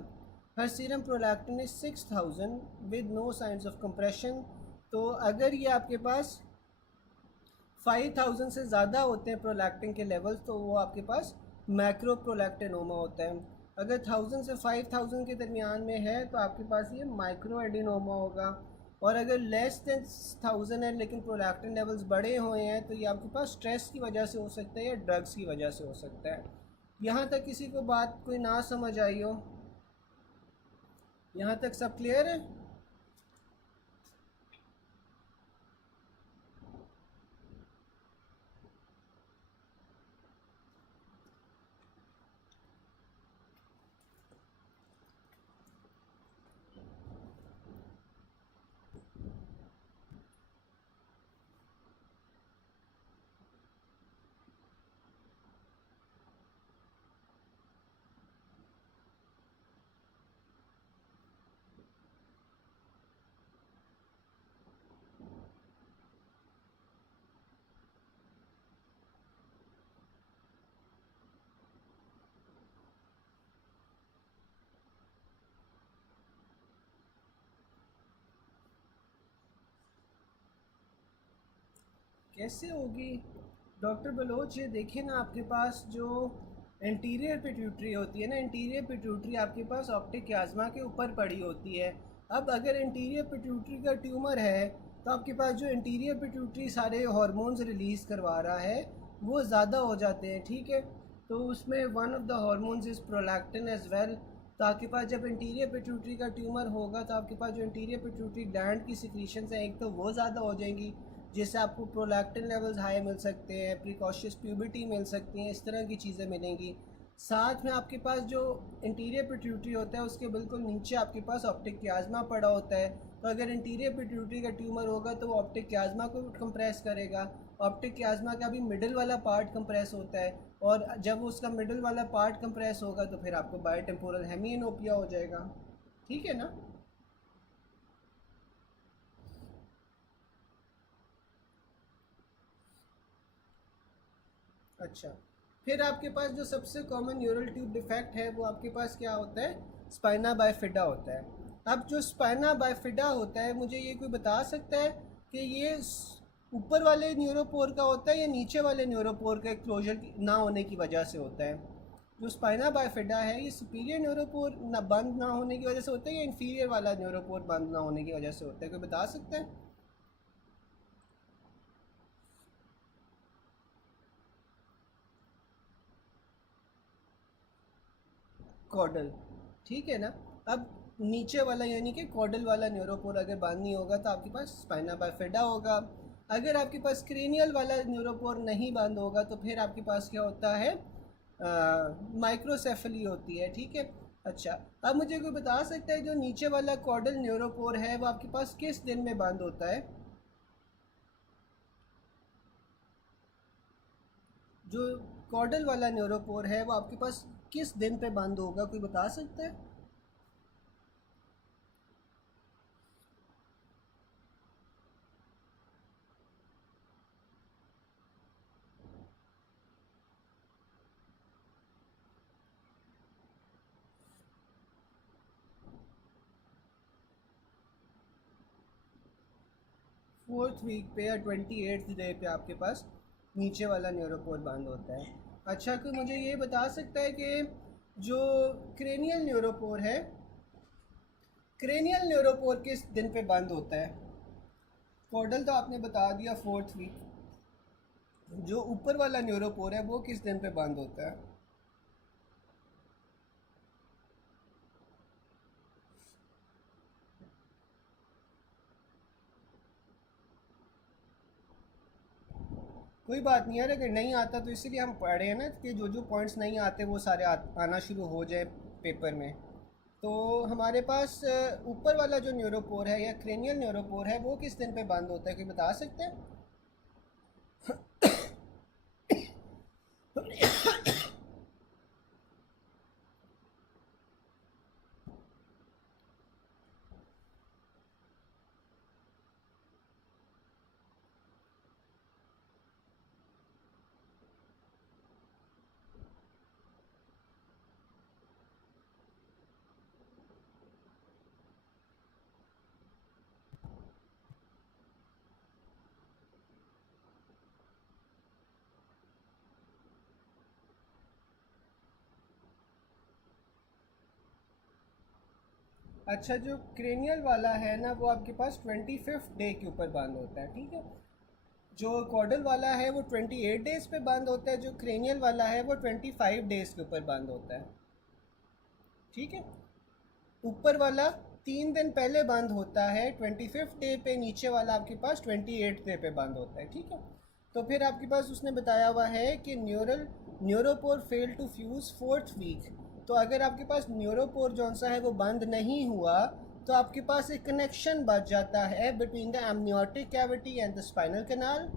Her serum prolactin is 6000 with no signs of compression. तो अगर ये आपके पास 5000 से ज़्यादा होते हैं प्रोलैक्टिन के लेवल्स, तो वो आपके पास मैक्रो प्रोलैक्टिनोमा होता है। अगर 1000 से 5000 के दरमियान में है तो आपके पास ये माइक्रो एडिनोमा होगा। और अगर लेस देन 1000 है लेकिन प्रोलैक्टिन लेवल्स बड़े हुए हैं तो ये आपके पास स्ट्रेस की वजह से हो सकता है या ड्रग्स की वजह से हो सकता है। यहाँ तक किसी को बात कोई ना समझ आई हो? यहाँ तक सब क्लियर है? कैसे होगी डॉक्टर बलोच? ये देखिए ना, आपके पास जो इंटीरियर पिट्यूटरी होती है ना, इंटीरियर पिट्यूटरी आपके पास ऑप्टिक क्याज्मा के ऊपर पड़ी होती है। अब अगर इंटीरियर पिट्यूटरी का ट्यूमर है तो आपके पास जो इंटीरियर पिट्यूटरी सारे हार्मोन्स रिलीज़ करवा रहा है वो ज़्यादा हो जाते हैं। ठीक है, तो उसमें one of the hormones is prolactin as well. तो आपके पास जब इंटीरियर पिट्यूटरी का ट्यूमर होगा तो आपके पास जो इंटीरियर पिट्यूटरी ग्लैंड की सिक्रीशंस हैं, एक तो वो ज़्यादा हो जाएंगी जिससे आपको प्रोलैक्टिन लेवल्स हाई मिल सकते हैं, प्रिकॉशियस प्यूबर्टी मिल सकती हैं, इस तरह की चीज़ें मिलेंगी। साथ में आपके पास जो इंटीरियर पिट्यूटरी होता है उसके बिल्कुल नीचे आपके पास ऑप्टिक क्याज्मा पड़ा होता है। तो अगर इंटीरियर पिट्यूटरी का ट्यूमर होगा तो वो ऑप्टिक क्याज्मा को कंप्रेस करेगा। ऑप्टिक क्याज्मा का भी मिडिल वाला पार्ट कंप्रेस होता है, और जब उसका मिडिल वाला पार्ट कंप्रेस होगा तो फिर आपको बायोटेम्पोरल हेमिएनोपिया हो जाएगा। ठीक है ना? अच्छा, फिर आपके पास जो सबसे कॉमन न्यूरल ट्यूब डिफेक्ट है वो आपके पास क्या होता है? स्पाइना बाइफिडा होता है। अब जो स्पाइना बाइफिडा होता है, मुझे ये कोई बता सकता है कि ये ऊपर वाले न्यूरोपोर का होता है या नीचे वाले न्यूरोपोर का क्लोजर ना होने की वजह से होता है? जो स्पाइना बाइफिडा है ये सुपीरियर न्यूरोपोर बंद ना होने की वजह से होता है या इन्फीरियर वाला न्यूरोपोर बंद ना होने की वजह से होता है? कोई बता सकता है? कॉडल, ठीक है ना? अब नीचे वाला यानी कि कॉडल वाला न्यूरोपोर अगर बंद नहीं होगा तो आपके पास स्पाइना बाइफिडा होगा। अगर आपके पास क्रेनियल वाला न्यूरोपोर नहीं बंद होगा तो फिर आपके पास क्या होता है? माइक्रोसेफली होती है। ठीक है, अच्छा, अब मुझे कोई बता सकता है जो नीचे वाला कॉडल न्यूरोपोर है वो आपके पास किस दिन में बंद होता है? जो कॉडल वाला न्यूरोपोर है वो आपके पास किस दिन पे बंद होगा? कोई बता सकता है? 4th वीक पे या 28th डे पे आपके पास नीचे वाला न्यूरोपोर बंद होता है। अच्छा, कोई मुझे ये बता सकता है कि जो क्रेनियल न्यूरोपोर है, क्रेनियल न्यूरोपोर किस दिन पे बंद होता है? कॉर्डल तो आपने बता दिया 4th वीक, जो ऊपर वाला न्यूरोपोर है वो किस दिन पे बंद होता है? कोई बात नहीं यार, अगर नहीं आता तो इसीलिए हम पढ़ रहे हैं ना कि जो जो पॉइंट्स नहीं आते वो सारे आना शुरू हो जाए पेपर में। तो हमारे पास ऊपर वाला जो न्यूरोपोर है या क्रेनियल न्यूरोपोर है वो किस दिन पे बंद होता है, कोई बता सकते हैं? अच्छा, जो क्रेनियल वाला है ना वो आपके पास 25th डे के ऊपर बंद होता है, ठीक है। जो कॉर्डल वाला है वो 28 डेज पे बंद होता है, जो क्रेनियल वाला है वो 25 डेज के ऊपर बंद होता है, ठीक है। ऊपर वाला 3 दिन पहले बंद होता है 25th डे पे, नीचे वाला आपके पास 28th डे पे बंद होता है, ठीक है। तो फिर आपके पास उसने बताया हुआ है कि neuropore fail to fuse 4th week. तो अगर आपके पास न्यूरोपोर जौन सा है वो बंद नहीं हुआ तो आपके पास एक कनेक्शन बच जाता है between the amniotic cavity and the spinal canal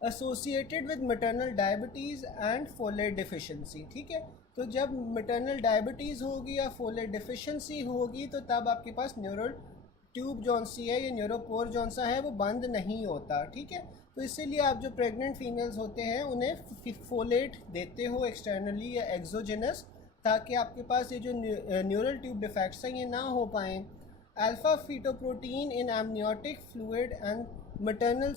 associated with maternal diabetes and folate deficiency, ठीक है। तो जब मैटरनल डायबिटीज़ होगी या फोलेट डिफिशेंसी होगी तो तब आपके पास न्यूरल ट्यूब जौन सी है या न्यूरोपोर जौन सा है वो बंद नहीं होता, ठीक है। तो इसीलिए आप जो प्रेग्नेंट फीमेल्स होते हैं उन्हें फोलेट देते हो एक्सटर्नली या एक्सोजेनस, ताकि आपके पास ये जो न्यूरल ट्यूब डिफेक्ट्स हैं ये ना हो पाएँ। Alpha fetoprotein in amniotic fluid and maternal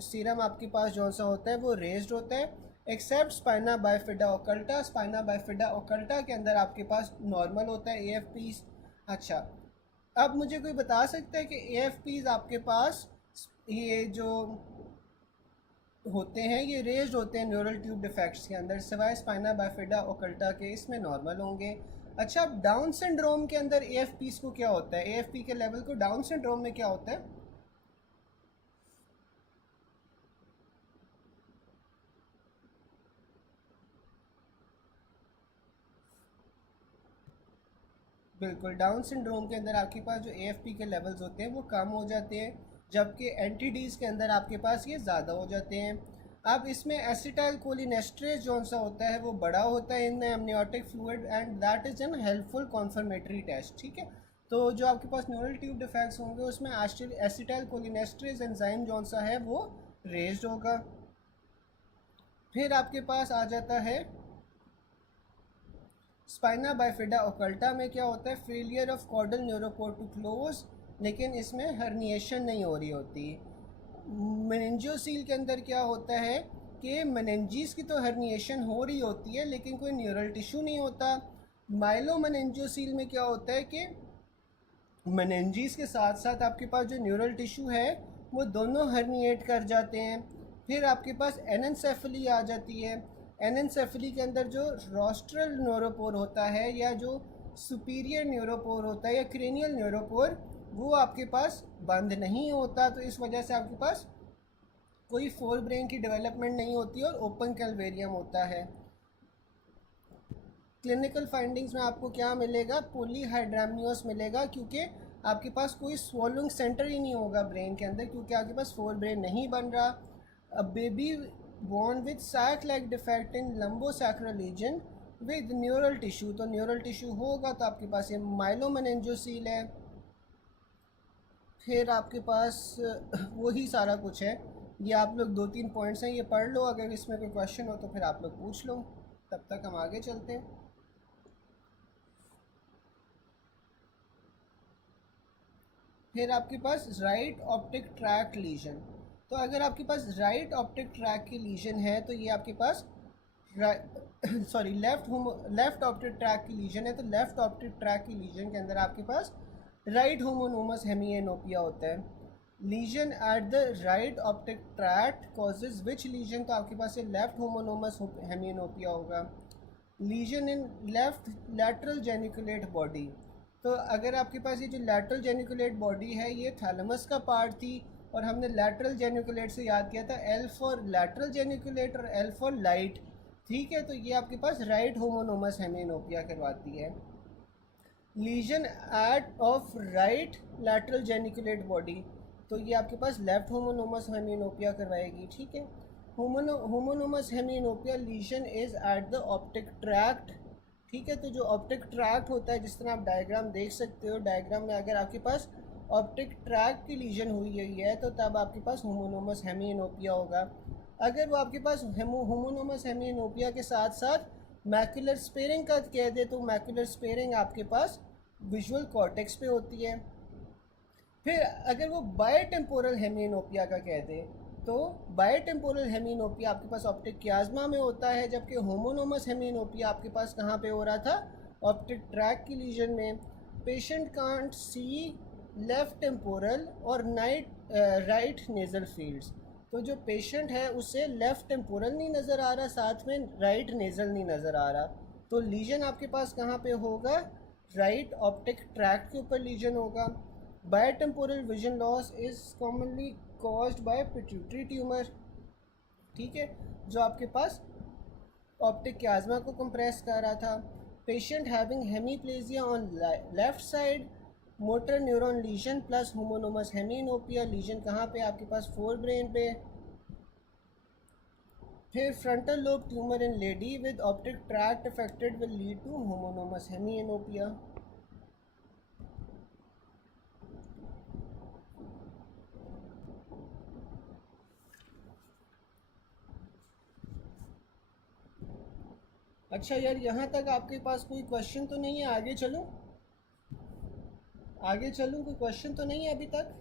serum आपके पास जौन सा होता है वो रेज्ड होता है, except spina bifida occulta. Spina bifida occulta के अंदर आपके पास नॉर्मल होता है AFPs। अच्छा, अब मुझे कोई बता सकता है कि AFPs आपके पास ये जो होते हैं ये रेज्ड होते हैं न्यूरल ट्यूब डिफेक्ट्स के अंदर, सिवाय स्पाइना बाइफिडा ओकल्टा के, इसमें नॉर्मल होंगे। अच्छा, अब डाउन सिंड्रोम के अंदर AFPs को क्या होता है, AFP के लेवल को डाउन सिंड्रोम में क्या होता है? बिल्कुल, डाउन सिंड्रोम के अंदर आपके पास जो AFP के लेवल्स होते हैं वो कम हो जाते हैं, जबकि NTDs के अंदर आपके पास ये ज़्यादा हो जाते हैं। अब इसमें एसिटाइल कोलिनेस्ट्रेज जौन सा होता है वो बड़ा होता है in amniotic fluid and that is an helpful confirmatory test, ठीक है। तो जो आपके पास न्यूरल ट्यूब डिफेक्ट्स होंगे उसमें एसिटाइल कोलिनेस्ट्रेज एंजाइम जौन सा है वो रेज्ड होगा। फिर आपके पास आ जाता है स्पाइना बाइफिडा ओकल्टा में क्या होता है, failure of caudal neuropore to close, लेकिन इसमें हर्निएशन नहीं हो रही होती। मेनिंजियोसील के अंदर क्या होता है कि मेनिंजीज की तो हर्निएशन हो रही होती है लेकिन कोई न्यूरल टिश्यू नहीं होता। माइलो मेनिंजियोसील में क्या होता है कि मेनिंजीज के साथ साथ आपके पास जो न्यूरल टिश्यू है वो दोनों हर्निएट कर जाते हैं। फिर आपके पास एनेंसेफली आ जाती है। एनेंसेफली के अंदर जो रोस्ट्रल न्यूरोपोर होता है या जो सुपीरियर न्यूरोपोर होता है या क्रेनियल न्यूरोपोर वो आपके पास बंद नहीं होता, तो इस वजह से आपके पास कोई फोर ब्रेन की डेवलपमेंट नहीं होती और ओपन कैलवेरियम होता है। क्लिनिकल फाइंडिंग्स में आपको क्या मिलेगा, पॉलीहाइड्राम्नियोस मिलेगा, क्योंकि आपके पास कोई स्वॉलोइंग सेंटर ही नहीं होगा ब्रेन के अंदर, क्योंकि आपके पास फोर ब्रेन नहीं बन रहा। A baby born with sac like defect in lumbosacral region with neural tissue, तो न्यूरल टिश्यू होगा तो आपके पास ये माइलोमेनिंजियोसील है। फिर आपके पास वही सारा कुछ है। ये आप लोग 2-3 पॉइंट्स हैं ये पढ़ लो, अगर इसमें कोई क्वेश्चन हो तो फिर आप लोग पूछ लो, तब तक हम आगे चलते हैं। फिर आपके पास राइट ऑप्टिक ट्रैक लीजन। तो अगर आपके पास राइट ऑप्टिक ट्रैक की लीजन है तो ये आपके पास सॉरी लेफ्ट ऑप्टिक ट्रैक की लीजन है, तो लेफ्ट ऑप्टिक ट्रैक की लीजन के अंदर आपके पास राइट होमोनोमस हेमिएनोपिया होता है। Lesion at the right optic tract causes which lesion, तो आपके पास ये लेफ्ट होमोनोमस हेमिएनोपिया होगा। Lesion in left lateral geniculate body, तो अगर आपके पास ये जो लैटरल जेनिकुलेट बॉडी है ये थैलेमस का पार्ट थी, और हमने लैटरल जेनिकुलेट से याद किया था एल फॉर लैटरल जेनिकुलेट और एल फॉर लाइट। ठीक है, तो ये आपके पास राइट होमोनोमस हेमिएनोपिया करवाती है। Lesion at of right lateral geniculate body, तो ये आपके पास लेफ्ट होमोनोमस हेमिएनोपिया करवाएगी। ठीक है, homonymous hemianopia lesion is at the optic tract. ठीक है, तो जो ऑप्टिक ट्रैक्ट होता है, जिस तरह आप डायग्राम देख सकते हो, डायग्राम में अगर आपके पास ऑप्टिक ट्रैक्ट की लीजन हुई है तो तब आपके पास होमोनोमस हेमिएनोपिया होगा। अगर वो आपके पास होमोनोमस हेमिएनोपिया के साथ साथ मैकुलर स्पेयरिंग का कह दे तो मैकुलर स्पेयरिंग आपके पास विजुअल कॉर्टेक्स पे होती है। फिर अगर वो बायोटेम्पोरल हेमिएनोपिया का कह दे तो बायोटेम्पोरल हेमिएनोपिया आपके पास ऑप्टिक कियाज्मा में होता है, जबकि होमोनोमस हेमिएनोपिया आपके पास कहाँ पे हो रहा था, ऑप्टिक ट्रैक की लीजन में। Patient can't see left temporal और राइट नेजल फील्ड्स, तो जो पेशेंट है उसे लेफ़्ट टेम्पोरल नहीं नज़र आ रहा, साथ में राइट नेज़ल नहीं नज़र आ रहा, तो लीजन आपके पास कहाँ पे होगा, राइट ऑप्टिक ट्रैक्ट के ऊपर लीजन होगा। Bitemporal vision loss is commonly caused by pituitary tumour. ठीक है, जो आपके पास ऑप्टिक कियाज्मा को कंप्रेस कर रहा था। Patient having hemiplegia on left side, motor neuron lesion plus homonymous hemianopia, lesion कहाँ पे आपके पास फोर ब्रेन पे। फिर frontal lobe tumour in lady with optic tract affected will lead to homonymous hemianopia. अच्छा यार, यहाँ तक आपके पास कोई क्वेश्चन तो नहीं है, आगे चलूँ? आगे चलूँ, कोई क्वेश्चन तो नहीं है अभी तक?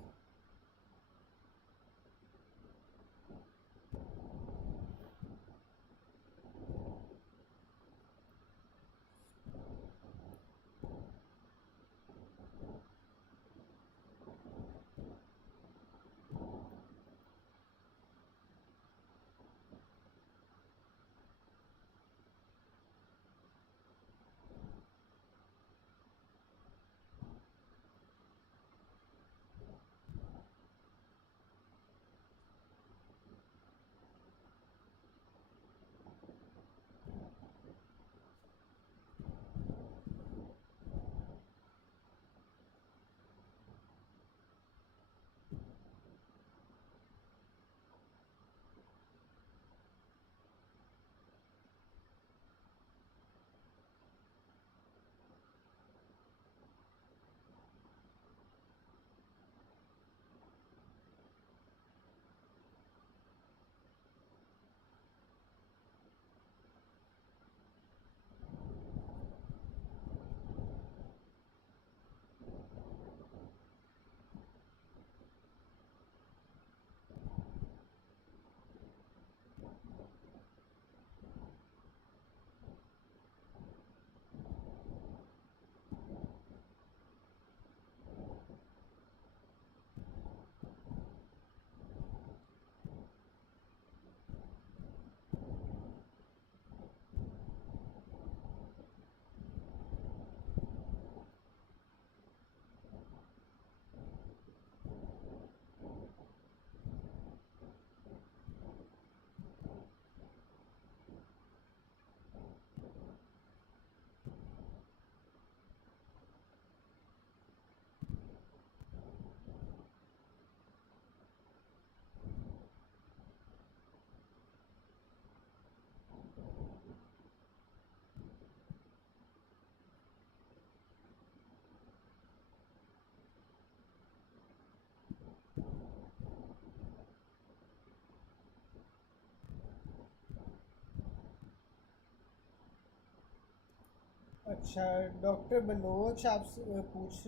अच्छा, डॉक्टर बलोच आपसे पूछ,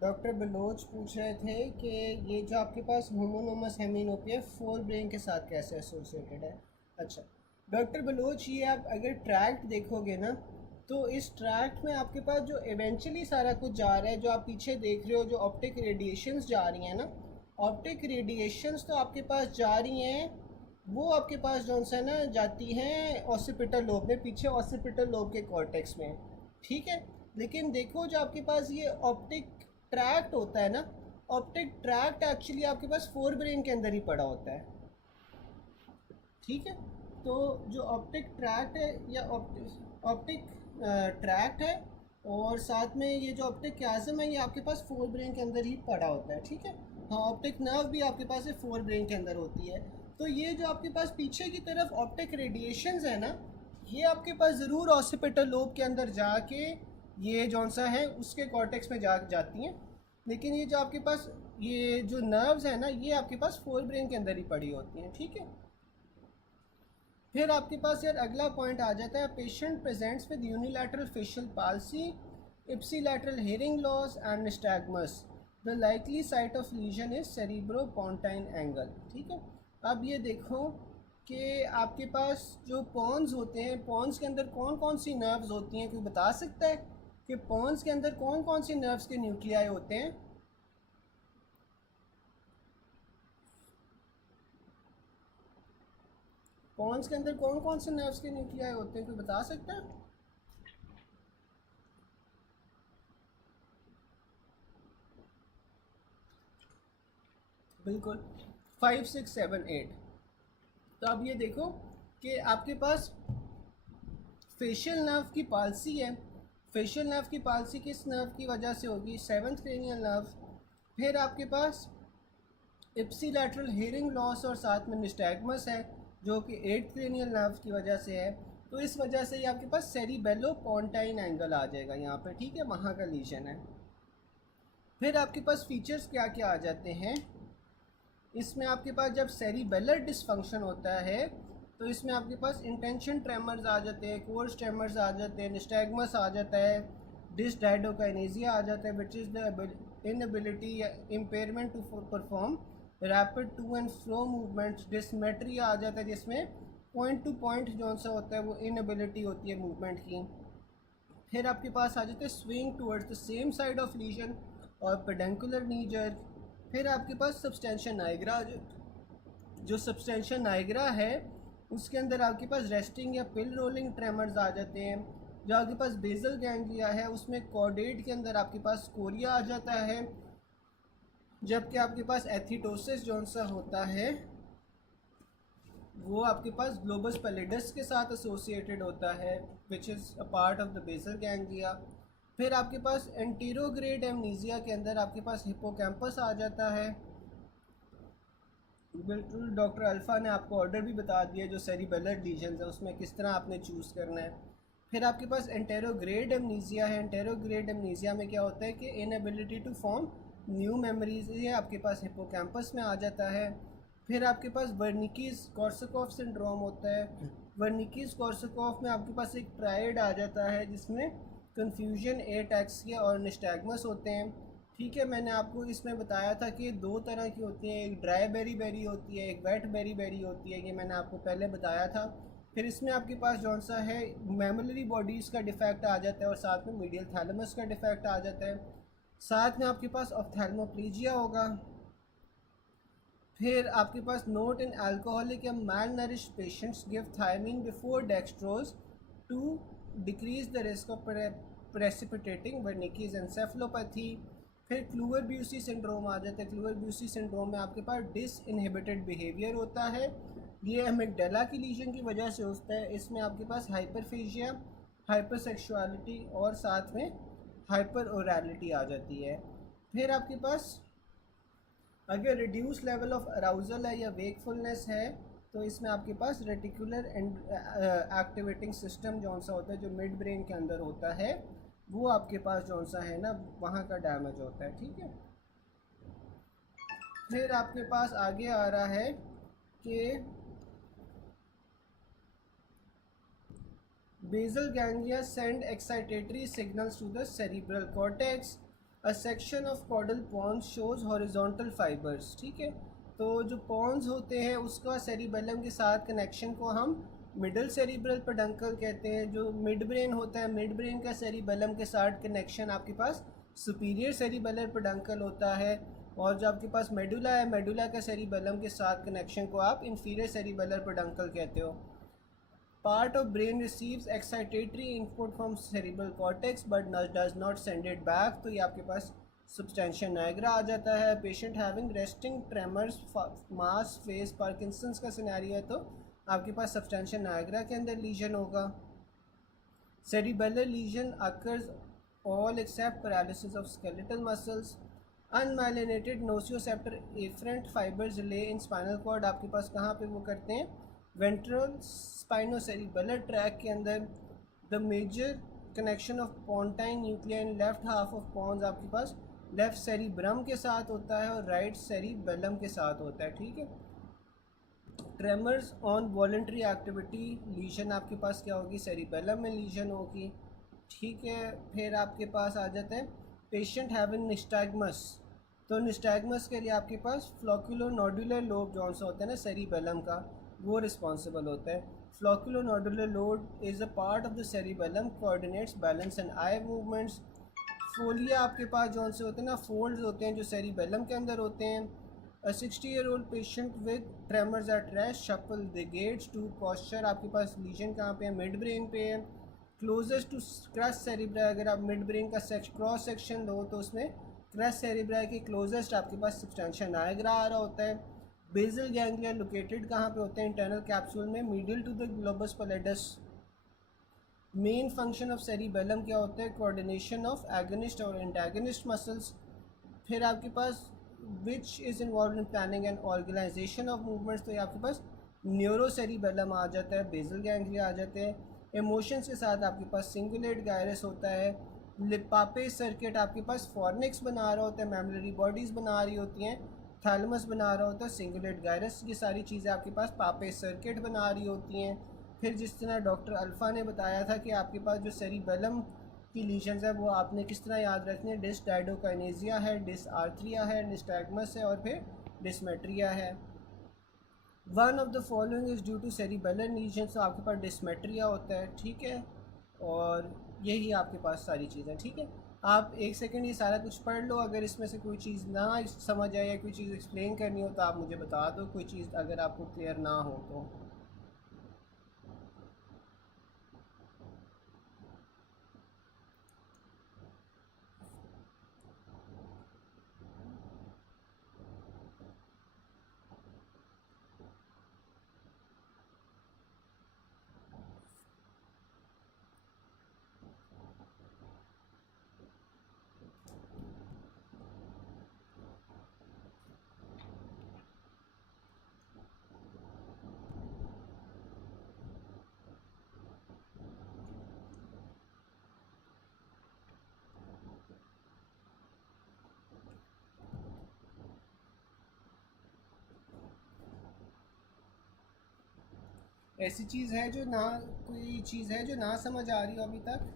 डॉक्टर बलोच पूछ रहे थे कि ये जो आपके पास होमोनोमस हेमिनोपिया फोर ब्रेन के साथ कैसे एसोसिएटेड है। अच्छा डॉक्टर बलोच, ये आप अगर ट्रैक्ट देखोगे ना, तो इस ट्रैक्ट में आपके पास जो इवेंचुअली सारा कुछ जा रहा है, जो आप पीछे देख रहे हो, जो ऑप्टिक रेडिएशंस जा रही हैं ना, ऑप्टिक रेडिएशंस तो आपके पास जा रही हैं, वो आपके पास जो है ना जाती हैं ऑसिपिटल लोब में, पीछे ऑसिपिटल लोब के कॉर्टेक्स में, ठीक है। लेकिन देखो जो आपके पास ये ऑप्टिक ट्रैक्ट होता है ना, ऑप्टिक ट्रैक्ट एक्चुअली आपके पास फोर ब्रेन के अंदर ही पड़ा होता है, ठीक है। तो जो ऑप्टिक ट्रैक्ट है या ऑप्टिक ट्रैक्ट है, और साथ में ये जो ऑप्टिक क्याज़म है, ये आपके पास फोर ब्रेन के अंदर ही पड़ा होता है, ठीक है। हाँ, ऑप्टिक नर्व भी आपके पास है फोर ब्रेन के अंदर होती है। तो ये जो आपके पास पीछे की तरफ ऑप्टिक रेडिएशंस है ना, ये आपके पास ज़रूर ऑसिपिटल लोब के अंदर जाके ये जौन सा है उसके कॉर्टेक्स में जाती हैं। लेकिन ये जो आपके पास ये जो नर्व्स है ना, ये आपके पास फोर ब्रेन के अंदर ही पड़ी होती हैं, ठीक है। फिर आपके पास यार अगला पॉइंट आ जाता है, patient presents with unilateral facial palsy, ipsilateral hearing loss and nystagmus, the likely site of lesion is cerebellopontine angle, ठीक है। अब ये देखो कि आपके पास जो पॉन्स होते हैं, पॉन्स के अंदर कौन कौन सी नर्व्स होती हैं, कोई बता सकता है कि पॉन्स के अंदर कौन कौन सी नर्व्स के न्यूक्लियाई होते हैं? पॉन्स के अंदर कौन कौन से नर्व्स के न्यूक्लियाई होते हैं, कोई बता सकता है? बिल्कुल 5, 6, 7, 8। तो अब ये देखो कि आपके पास फेशियल नर्व की पाल्सी है। फेशियल नर्व की पाल्सी किस नर्व की वजह से होगी? Seventh cranial nerve. फिर आपके पास इप्सिलैटरल हेयरिंग लॉस और साथ में निस्टैग्मस है, जो कि एट्थ क्रेनियल नर्व की वजह से है। तो इस वजह से ये आपके पास सेरिबेलोपोंटाइन एंगल आ जाएगा यहाँ पे, ठीक है, वहाँ का लीजन है। फिर आपके पास फीचर्स क्या क्या आ जाते हैं इसमें? आपके पास जब सेरिबेलर डिसफंक्शन होता है तो इसमें आपके पास इंटेंशन ट्रेमर्स आ जाते हैं, कोर्स ट्रेमर्स आ जाते हैं, निस्टैग्मस आ जाता है, डिसडाइडोकाइनेसिया आ जाता है विच इज़ द इनएबिलिटी या impairment to perform rapid to and fro movements, dysmetria आ जाता है जिसमें पॉइंट टू पॉइंट जो सा होता है वो इनएबिलिटी होती है मूवमेंट की। फिर आपके पास आ जाते हैं swing towards the same side of legion और पेडेंकुलर नी जर्क। फिर आपके पास सब्सटेंशिया नाइग्रा, जो सब्सटेंशिया नाइग्रा है उसके अंदर आपके पास रेस्टिंग या पिल रोलिंग ट्रेमर्स आ जाते हैं। जो आपके पास बेजल गैंग्लिया है उसमें कॉर्डेट के अंदर आपके पास स्कोरिया आ जाता है, जबकि आपके पास एथिटोसिस जो सा होता है वो आपके पास ग्लोबस पैलिडस के साथ एसोसिएटेड होता है which is a part of the basal ganglia. फिर आपके पास एंटीरोग्रेड एमनीजिया के अंदर आपके पास हिपोकैम्पस आ जाता है। बिल्कुल डॉक्टर अल्फ़ा ने आपको ऑर्डर भी बता दिया जो सेरिबेलर लीजन्स है उसमें किस तरह आपने चूज़ करना है। फिर आपके पास एंटेरोग्रेड एमनीजिया है। एंटेरोग्रेड एमनीजिया में क्या होता है कि inability to form new memories, ये आपके पास हिपोकैम्पस में आ जाता है। फिर आपके पास वर्निकीज कॉर्सकोफ सिंड्रोम होता है। वर्निकीज कॉर्सकोफ में आपके पास एक ट्रायड आ जाता है जिसमें कन्फ्यूजन, एटैक्सिया और निस्टैग्मस होते हैं, ठीक है। मैंने आपको इसमें बताया था कि दो तरह की होती हैं, एक ड्राई बेरी बेरी होती है, एक वेट बेरी बेरी होती है, ये मैंने आपको पहले बताया था। फिर इसमें आपके पास जौन सा है मेमोरी बॉडीज़ का डिफेक्ट आ जाता है और साथ में मीडियल थैलेमस का डिफेक्ट आ जाता है, साथ में आपके पास ऑप्थेल्मोप्लीजिया होगा। फिर आपके पास नोट इन अल्कोहलिक या malnourish patients give thiamine before dextrose to decrease the risk of precipitating Wernicke's encephalopathy. फिर क्लूवर ब्यूसी सिंड्रोम आ जाता है। क्लूवर ब्यूसी सिंड्रोम में आपके पास डिसइनहिबिटेड बिहेवियर होता है, ये अमिगडाला की लीजन की वजह से होता है। इसमें आपके पास हाइपरफेजिया, हाइपरसेक्सुअलिटी और साथ में हाइपर ओरैलिटी आ जाती है। फिर आपके पास अगर रिड्यूस लेवल ऑफ अराउजल है या वेकफुलनेस है तो इसमें आपके पास रेटिकुलर एक्टिवेटिंग सिस्टम जौन सा होता है जो मिड ब्रेन के अंदर होता है वो आपके पास जौन सा है ना वहाँ का डैमेज होता है, ठीक है। फिर आपके पास आगे आ रहा है कि basal ganglia send excitatory signals to the cerebral cortex. A section of caudal pons shows horizontal fibres, ठीक है। तो जो पॉन्स होते हैं उसका सेरिबेलम के साथ कनेक्शन को हम मिडल सेरिब्रल पेडंकल कहते हैं। जो मिड ब्रेन होता है, मिड ब्रेन का सेरिबेलम के साथ कनेक्शन आपके पास सुपीरियर सेरिबेलर पेडंकल होता है। और जो आपके पास मेडुला है, मेडुला का सेरिबेलम के साथ कनेक्शन को आप इंफीरियर सेरिबेलर पेडंकल कहते हो। Part of brain receives excitatory input from cerebral cortex but does not send it back। तो ये आपके पास substantia nigra आ जाता है। पेशेंट हैविंग रेस्टिंग ट्रेमर्स मास फेस पार्किंसंस का सिनेरियो है तो आपके पास substantia nigra के अंदर लीजन होगा। cerebellar lesion occurs all except paralysis of skeletal muscles। unmyelinated nociceptor afferent fibers lay in spinal cord आपके पास कहाँ पे वो करते हैं, वेंट्रल स्पाइनोसेरिबेलर ट्रैक के अंदर। The major connection of pontine nuclei in left half of pons आपके पास लेफ्ट सेरिब्रम के साथ होता है और राइट सेरिबेलम के साथ होता है, ठीक है। Tremors on voluntary activity lesion आपके पास क्या होगी, सेरिबेलम में लीजन होगी, ठीक है। फिर आपके पास आ जाते हैं पेशेंट हैविंग निस्टैग्मस। तो निस्टैग्मस के लिए आपके पास फ्लोक्यूलोनोडुलर लोब जौन सा होता है ना सेरिबेलम का, वो रिस्पॉन्सिबल होता है। Flocculonodular lobe is a part of the cerebellum, coordinates balance and eye movements. Folia आपके पास जौन से होते हैं ना, फोल्ड्स होते हैं जो सेरिबेलम के अंदर होते हैं। A 60-year-old patient with tremors at rest, shuffle the gaits to posture आपके पास लीजन कहाँ पे है, मिड ब्रेन पे है। क्लोजेस्ट टू क्रस सेरिब्रा, अगर आप मिड ब्रेन का क्रॉस सेक्शन लो तो उसमें क्रस सेरिब्रा के क्लोजेस्ट आपके पास सबस्टेंशिया नाइग्रा आ रहा होता है। बेसल गैंग्लिया लोकेटेड कहाँ पे होते हैं, इंटरनल कैप्सूल में medial to the globus pallidus. Main function of cerebellum क्या होता है, कोऑर्डिनेशन ऑफ एगनिस्ट और एंटागनिस्ट मसल्स। फिर आपके पास which is involve in planning and organisation of movements, तो ये आपके पास न्यूरो सेरिबेलम आ जाता है, बेसल गैंग्लिया आ जाते हैं। इमोशंस के साथ आपके पास सिंगुलेट गायरस होता है। लिपापे सर्किट आपके पास फॉर्निक्स बना रहा होता है, मेमोरी बॉडीज़ बना रही होती हैं, थैलमस बना रहा होता है, सिंगुलेट गायरस, ये सारी चीज़ें आपके पास पापे सर्किट बना रही होती हैं। फिर जिस तरह डॉक्टर अल्फ़ा ने बताया था कि आपके पास जो सेरिबेलम की लीजन्स है वो आपने किस तरह याद रखनी है, डिस डायडोकाइनेजिया है, डिस आर्थरिया है, निस्टैग्मस है और फिर डिसमेट्रिया है। One of the following is due to cerebellar lesions, तो आपके पास डिसमेट्रिया होता है, ठीक है। और यही आपके पास सारी चीज़ें, ठीक है। आप एक सेकंड ये सारा कुछ पढ़ लो, अगर इसमें से कोई चीज़ ना समझ आए या कोई चीज़ एक्सप्लेन करनी हो तो आप मुझे बता दो, कोई चीज़ अगर आपको क्लियर ना हो तो। ऐसी चीज़ है जो ना, कोई चीज़ है जो ना समझ आ रही हो अभी तक?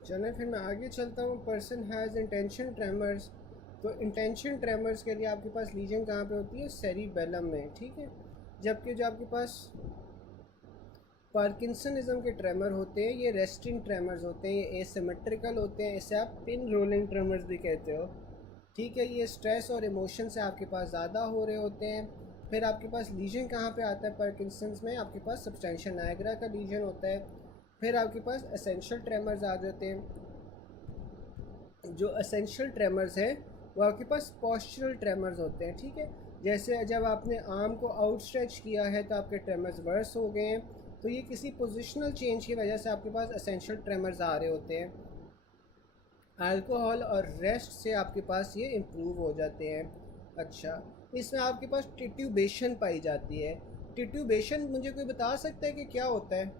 चलें फिर मैं आगे चलता हूँ। पर्सन हैज़ इंटेंशन ट्रेमर्स, तो इंटेंशन ट्रेमर्स के लिए आपके पास लीजन कहाँ पे होती है, सेरिबेलम में, ठीक है। जबकि जो आपके पास पार्किंसनिज्म के ट्रेमर होते हैं ये रेस्टिंग ट्रेमर्स होते हैं, ये एसिमेट्रिकल होते हैं, इसे आप पिन रोलिंग ट्रेमर्स भी कहते हो, ठीक है। ये स्ट्रेस और इमोशन से आपके पास ज़्यादा हो रहे होते हैं। फिर आपके पास लीजन कहाँ पे आता है पार्किंसंस में, आपके पास सबस्टेंशिया नाइग्रा का लीजन होता है। फिर आपके पास एसेंशियल ट्रेमर्स आ जाते हैं। जो एसेंशियल ट्रेमर्स हैं वो आपके पास पोस्चरल ट्रेमर्स होते हैं, ठीक है। जैसे जब आपने आर्म को आउटस्ट्रेच किया है तो आपके ट्रेमर्स वर्स हो गए हैं, तो ये किसी पोजिशनल चेंज की वजह से आपके पास एसेंशियल ट्रेमर्स आ रहे होते हैं। अल्कोहल और रेस्ट से आपके पास ये इम्प्रूव हो जाते हैं। अच्छा, इसमें आपके पास टिट्यूबेशन पाई जाती है। टिट्यूबेशन मुझे कोई बता सकता है कि क्या होता है?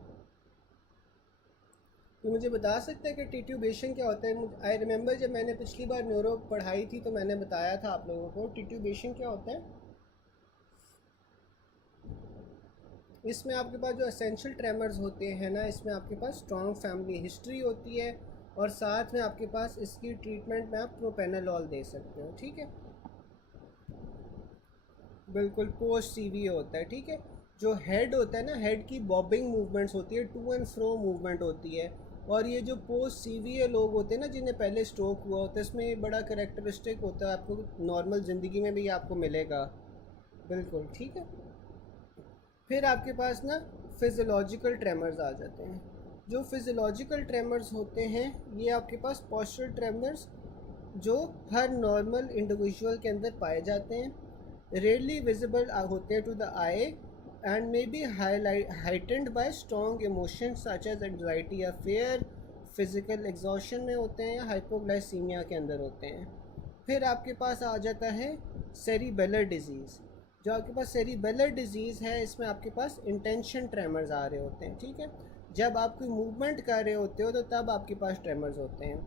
तो मुझे बता सकते हैं कि टिट्यूबेशन क्या होता है? आई रिमेंबर जब मैंने पिछली बार न्यूरो पढ़ाई थी तो मैंने बताया था आप लोगों को टिट्यूबेशन क्या होता है। इसमें आपके पास जो एसेंशियल ट्रेमर्स होते हैं ना, इसमें आपके पास स्ट्रॉन्ग फैमिली हिस्ट्री होती है और साथ में आपके पास इसकी ट्रीटमेंट में आप प्रोपेनालॉल दे सकते हो, ठीक है। बिल्कुल पोस्ट सीवी होता है, ठीक है। जो हेड होता है ना, हेड की बॉबिंग मूवमेंट्स होती है, टू एंड फ्रो मूवमेंट होती है। और ये जो पोस्ट सीवी लोग होते हैं ना, जिन्हें पहले स्ट्रोक हुआ होता है, इसमें ये बड़ा करेक्टरिस्टिक होता है, आपको नॉर्मल ज़िंदगी में भी आपको मिलेगा। बिल्कुल ठीक है। फिर आपके पास ना फिज़ियोलॉजिकल ट्रेमर्स आ जाते हैं। जो फिज़ियोलॉजिकल ट्रेमर्स होते हैं ये आपके पास पोस्चरल ट्रेमर्स जो हर नॉर्मल इंडिविजुअल के अंदर पाए जाते हैं, रेयरली विजिबल होते हैं to the eye and may be heightened by strong emotions such as anxiety या फेयर, फिजिकल एग्जॉशन में होते हैं या हाइपोग्लाइसीमिया के अंदर होते हैं। फिर आपके पास आ जाता है सेरिबेलर डिजीज़। जो आपके पास सेरिबेलर डिजीज़ है इसमें आपके पास इंटेंशन ट्रेमर्स आ रहे होते हैं, ठीक है। जब आप कोई मूवमेंट कर रहे होते हो तो तब आपके पास ट्रेमर्स होते हैं।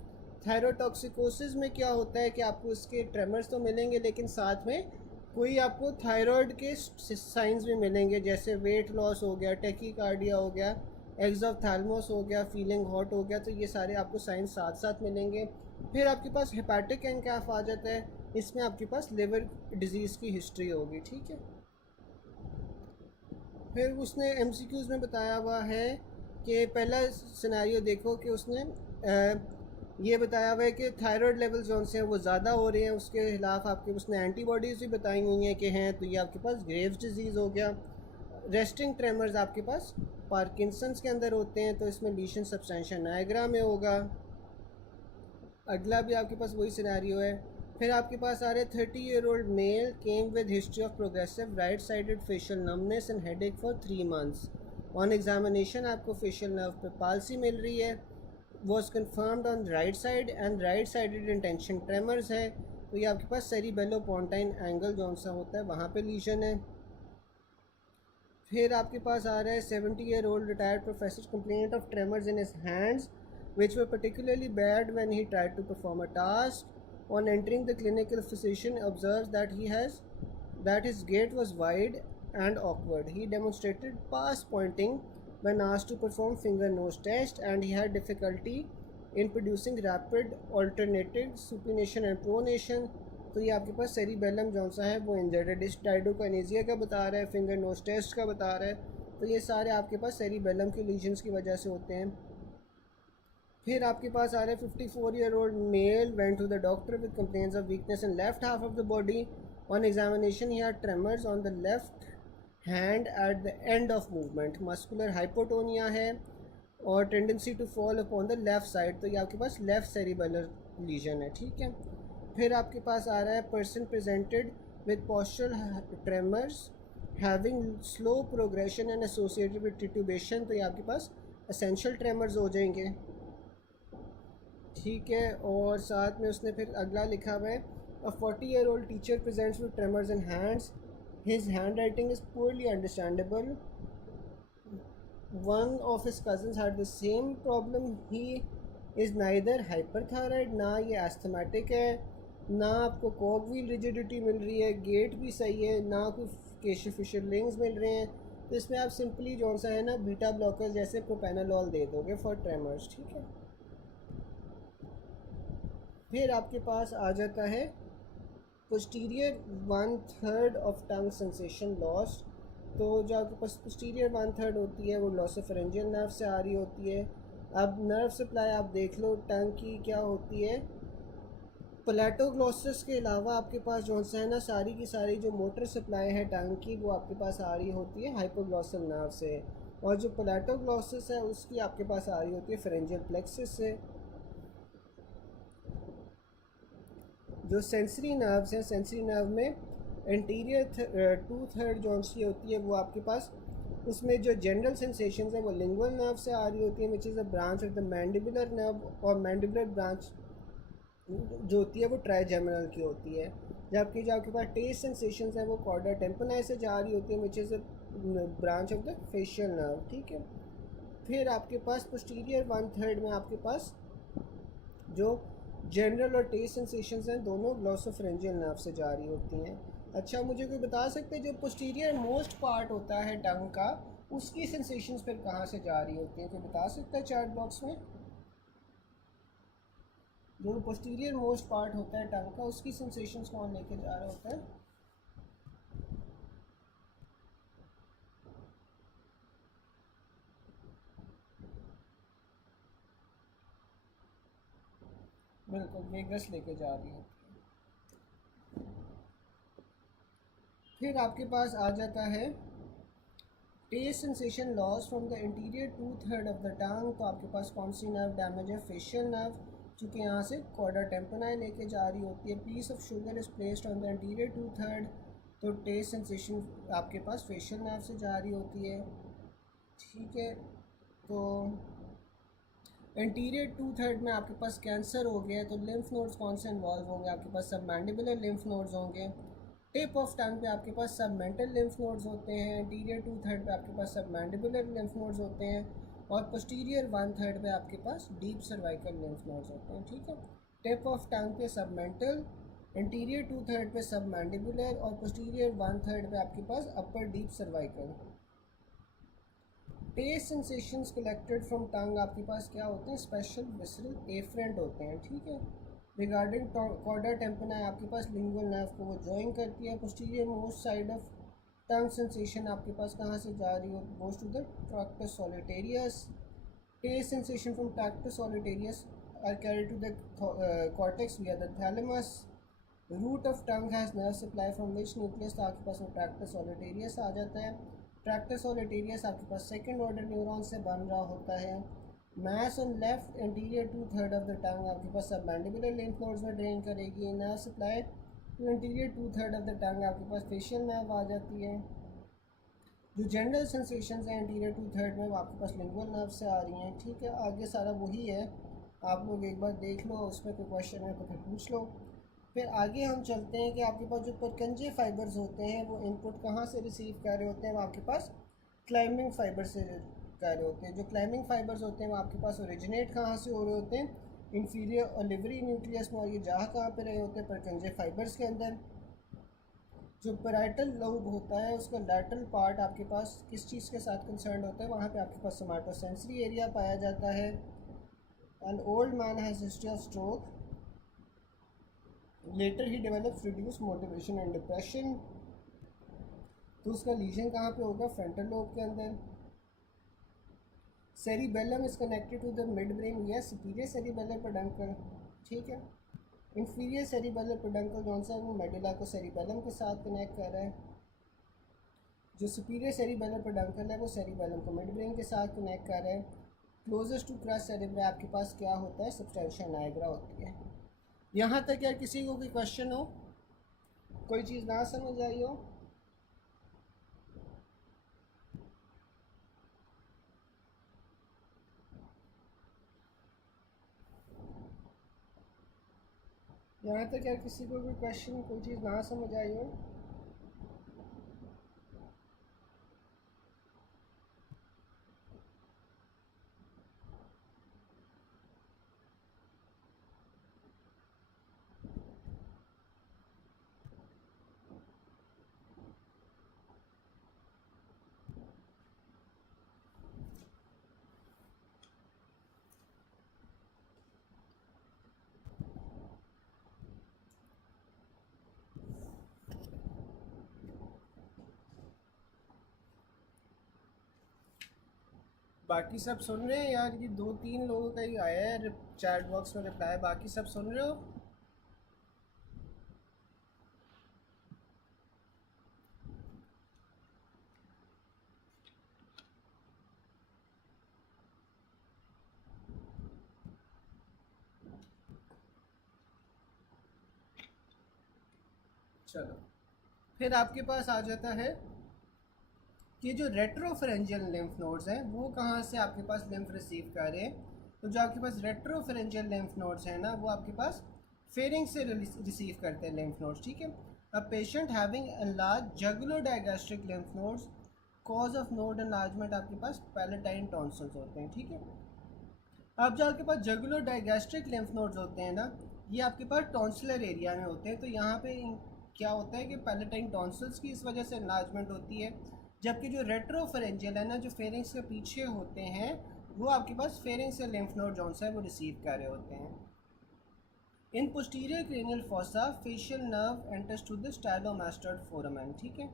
थायरोटॉक्सिकोसिस में क्या होता है कि आपको इसके ट्रेमर्स तो मिलेंगे लेकिन साथ में कोई आपको थायराइड के साइंस भी मिलेंगे, जैसे वेट लॉस हो गया, टेकीकार्डिया हो गया, एक्सोप्थैल्मोस हो गया, फीलिंग हॉट हो गया, तो ये सारे आपको साइंस साथ साथ मिलेंगे। फिर आपके पास हेपेटिक एनकैफ आ जाता है, इसमें आपके पास लिवर डिजीज़ की हिस्ट्री होगी, ठीक है। फिर उसने एमसीक्यूज़ में बताया हुआ है कि पहला सिनेरियो देखो कि उसने ये बताया हुआ है कि थायराइड लेवल्स जो से वो ज़्यादा हो रहे हैं, उसके खिलाफ आपके उसने एंटीबॉडीज़ भी बताई हुई हैं कि हैं, तो ये आपके पास ग्रेव्स डिजीज़ हो गया। रेस्टिंग ट्रेमर्स आपके पास पार्किंसंस के अंदर होते हैं, तो इसमें लीशन सब्सटेंशिया नायग्रा में होगा। अगला भी आपके पास वही सिनेरियो है। फिर आपके पास आ रहे 30-year-old male came with history of progressive right sided facial numbness and headache for 3 months। On examination आपको फेशियल नर्व पे पाल्सी मिल रही है, was confirmed on right side and right sided intention tremors है, तो ये आपके पास सेरिबेलो-पोंटाइन एंगल जौन सा होता है वहाँ पे लीजन है। फिर आपके पास आ रहा है 70-year-old retired professor complaint of tremors in his hands which were particularly bad when he tried to perform a task. On entering the clinic, the physician observes that his gait was wide and awkward. He demonstrated pass pointing when asked to perform finger nose test, and he had difficulty in producing rapid alternative supination and pronation. तो ये आपके पास cerebellum जौन सा है वो injured है, डिस्टाइडोकाइनेसिया का बता रहा है, फिंगर नोज टेस्ट का बता रहा है, तो ये सारे आपके पास सेरिबेलम के लीजन्स की वजह से होते हैं। फिर आपके पास आ रहे 54-year-old male went to the doctor with complaints of weakness in left half of the body. On examination he had tremors on the left hand at the end of movement, muscular hypotonia है और tendency to fall upon the left side, तो ये आपके पास left cerebellar legion है, ठीक है। फिर आपके पास आ रहा है person presented with postural tremors having slow progression and associated with titubation, तो ये आपके पास एसेंशियल ट्रेमर्स हो जाएंगे, ठीक है। और साथ में उसने फिर अगला लिखा हुआ है अ 40-year-old teacher presents with tremors in hands, his hand writing is poorly understandable, one of his cousins had the same problem, he is neither hyperthyroid, ना ये एस्थमेटिक है, ना आपको कॉगवील रिजिडिटी मिल रही है, गेट भी सही है, ना कोई केशिफिशर लिंग्स मिल रहे हैं, तो इसमें आप सिंपली जो सा है ना बीटा ब्लॉकर जैसे प्रोपेनालॉल दे दोगे फॉर ट्रेमर्स, ठीक है। फिर आपके पास आ जाता है posterior 1/3 of tongue sensation loss, तो जो आपके पास पोस्टीरियर 1/3 होती है वो लॉसोफरेंजियल नर्व से आ रही होती है। अब नर्व सप्लाई आप देख लो टंग की क्या होती है, प्लेटोग्लॉसस के अलावा आपके पास जो है ना सारी की सारी जो मोटर सप्लाई है टंग की वो आपके पास आ रही होती है हाइपोग्लॉसल नर्व से, और जो प्लेटोग्लॉसस है उसकी आपके पास आ रही होती है फेरेंजियल प्लेक्सस से। जो सेंसरी नर्व्स हैं, सेंसरी नर्व में एंटीरियर 2/3 जो सी होती है वो आपके पास, उसमें जो जनरल सेंसेशंस है वो लिंगुअल नर्व से आ रही होती है, which is a branch of the mandibular nerve, और मैंडिबुलर ब्रांच जो होती है वो ट्राइजेमिनल की होती है, जबकि जो आपके पास टेस्ट सेंसेशंस है वो कॉर्डा टेम्पोनाई से जा रही होती है, which is a branch of the facial nerve, ठीक है। फिर आपके पास पोस्टीरियर 1/3 में आपके पास जो जनरल और टेस्ट सेंसेशंस हैं दोनों ग्लॉसोफरेंजियल नर्व से जारी होती हैं। अच्छा, मुझे कोई बता सकते हैं जो पोस्टीरियर मोस्ट पार्ट होता है टंग का, उसकी सेंसेशंस फिर कहाँ से जारी होती हैं? कोई बता सकता है चैट बॉक्स में? जो पोस्टीरियर मोस्ट पार्ट होता है टंग का, उसकी सेंसेशंस कौन लेके जा रहा होता है? बिल्कुल, वेगस लेके जा रही होती है। फिर आपके पास आ जाता है taste sensation loss from the anterior 2/3 of the tongue. तो आपके पास कौन सी नर्व डैमेज है? फेशियल नर्व, चूँकि यहाँ से कॉर्डा टेम्पोनाई लेके जा रही होती है। Piece of sugar is placed on the anterior 2/3, तो टेस्ट सेंसेशन आपके पास फेशियल नर्व से जा रही होती है। ठीक है, तो इंटीरियर 2/3 में आपके पास कैंसर हो गया, तो लिम्फ नोड्स कौन से इन्वॉल्व होंगे? आपके पास सब मैंडिबुलर लिम्फ नोड्स होंगे। टिप ऑफ टंग पे आपके पास सब मेंटल लिम्फ नोड्स होते हैं। इंटीरियर 2/3 पे आपके पास सब मैंडिबुलर लिम्फ नोड्स होते हैं, और पोस्टीरियर 1/3 पे आपके पास डीप सर्वाइकल लिम्फ नोड्स होते हैं। ठीक है, टिप ऑफ टंग पे सब मेंटल, इंटीरियर 2/3 पे सब मैंडिबुलर, और पोस्टीरियर 1/3 पे आपके पास upper deep cervical. Taste sensations collected from tongue आपके पास क्या होते हैं? स्पेशल विसरल एफरेंट होते हैं। ठीक है, रिगार्डिंग कॉर्डा टेम्पोनाई आपके पास लिंगुअल नर्व को वो जॉइन करती है। Posterior most side of tongue sensation आपके पास कहाँ से जा रही हो? Goes to the tractus solitarius. Taste sensation from tractus solitarius are carried to the cortex via the thalamus. Root of tongue has nerve supply from which nucleus, तो आपके पास वो ट्रैक्टस सोलिटेरियस आ जाता है। ट्रैक्टस सोलिटेरियस आपके पास सेकेंड ऑर्डर न्यूरॉन से बन रहा होता है। Mass on left anterior 2/3 of the tongue आपके पास सब मैंडिबुलर लिम्फ नोड्स में ड्रेन करेगी। Nerve supply to anterior 2/3 of the tongue आपके पास फेशियल नर्व आ जाती है। जो जनरल सेंसेशंस हैं इंटीरियर 2/3 में वो आपके पास लिंगुअल नर्व से आ रही हैं। ठीक है, आगे सारा वही है, आप लोग एक बार देख लो, उसमें कोई क्वेश्चन है तो फिर पूछ लो। फिर आगे हम चलते हैं कि आपके पास जो परकंजे फाइबर्स होते हैं वो इनपुट कहाँ से रिसीव कर रहे होते हैं? वो आपके पास क्लाइंबिंग फाइबर से कर रहे होते हैं। जो क्लाइंबिंग फाइबर्स होते हैं वो आपके पास ओरिजिनेट कहाँ से हो रहे होते हैं? इंफीरियर ओलिवरी न्यूक्लियस में, और ये जहाँ कहाँ पे रहे होते हैं? परकंजे फाइबर्स के अंदर। जो पैराइटल लोब होता है उसका लैटरल पार्ट आपके पास किस चीज़ के साथ कंसर्न होता है? वहाँ पे आपके पास सोमाटोसेंसरी एरिया पाया जाता है। An old man has history of stroke, later he develops reduce motivation and depression. तो उसका लीजन कहाँ पे होगा? फ्रंटल लोब के अंदर। Cerebellum is connected to the midbrain, या सुपीरियर सेरिबेलर पेडंकल। ठीक है, इंफीरियर सेरिबेलर पेडंकल कौन सा है? वो मेडुला को सेरिबेलम के साथ कनेक्ट कर रहा है। जो सुपीरियर सेरिबेलर पेडंकल है वो सेरिबेलम को मिड ब्रेन के साथ कनेक्ट कर रहा है। क्लोजेस्ट टू क्रस सेरिब्रा आपके पास क्या होता है? सब्सटेंशिया नाइग्रा होती है। यहाँ तक यार किसी को कोई क्वेश्चन हो, कोई चीज़ ना समझ आई हो? यहाँ तक यार किसी को कोई क्वेश्चन, कोई चीज़ ना समझ आई हो? बाकी सब सुन रहे हैं यार? ये 2-3 लोगों का ही आया है चैट बॉक्स में रिप्लाई, बाकी सब सुन रहे हो? चलो, फिर आपके पास आ जाता है कि जो रेट्रोफरेंजियल लिम्फ नोड्स हैं वो कहाँ से आपके पास लिम्फ रिसीव कर रहे हैं? तो जो आपके पास रेट्रोफरेंजियल लिम्फ नोड्स हैं ना, वो आपके पास फेरिंग से रिसीव करते हैं लिम्फ नोड्स। ठीक है, a patient having enlarge jugulodigastric lymph nodes cause of node enlargement आपके पास पैलेटाइन टॉन्सिल्स होते हैं, ठीक है। अब जो आपके पास जुगुलर डाइगैस्ट्रिक लिम्फ नोड्स होते हैं ना, ये आपके पास टॉन्सिलर एरिया में होते हैं। तो यहाँ पे क्या होता है कि पैलेटाइन टॉन्सिल्स की इस वजह से एनलार्जमेंट होती है, जबकि जो रेट्रोफेरेंजियल है ना, जो फेरिंग्स के पीछे होते हैं, वो आपके पास फेरिंग्स से लिम्फ नोड जौन सा है वो रिसीव कर रहे होते हैं। In posterior cranial fossa facial nerve enters to the stylomastoid foramen, ठीक है।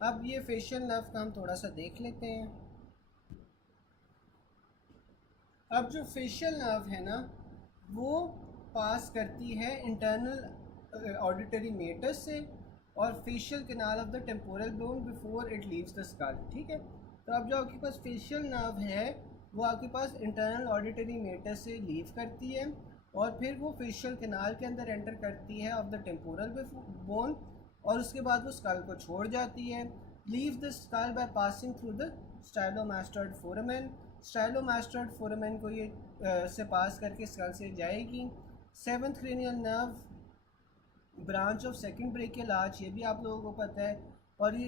अब ये फेशियल नर्व का हम थोड़ा सा देख लेते हैं। अब जो फेशियल नर्व है ना, वो पास करती है इंटरनल ऑडिटरी मेटस से और facial canal of the temporal bone before it leaves the skull, ठीक है। तो अब जो आपके पास फेशियल नर्व है वो आपके पास इंटरनल ऑडिटरी मेटस से लीव करती है और फिर वो फेशियल कैनाल के अंदर एंटर करती है ऑफ द टेम्पोरल बोन और उसके बाद वो स्कल को छोड़ जाती है। Leave the skull by passing through the stylomastoid foramen. Stylomastoid foramen को ये से पास करके स्कल से जाएगी। Seventh cranial nerve branch of second brachial arch, ये भी आप लोगों को पता है। और ये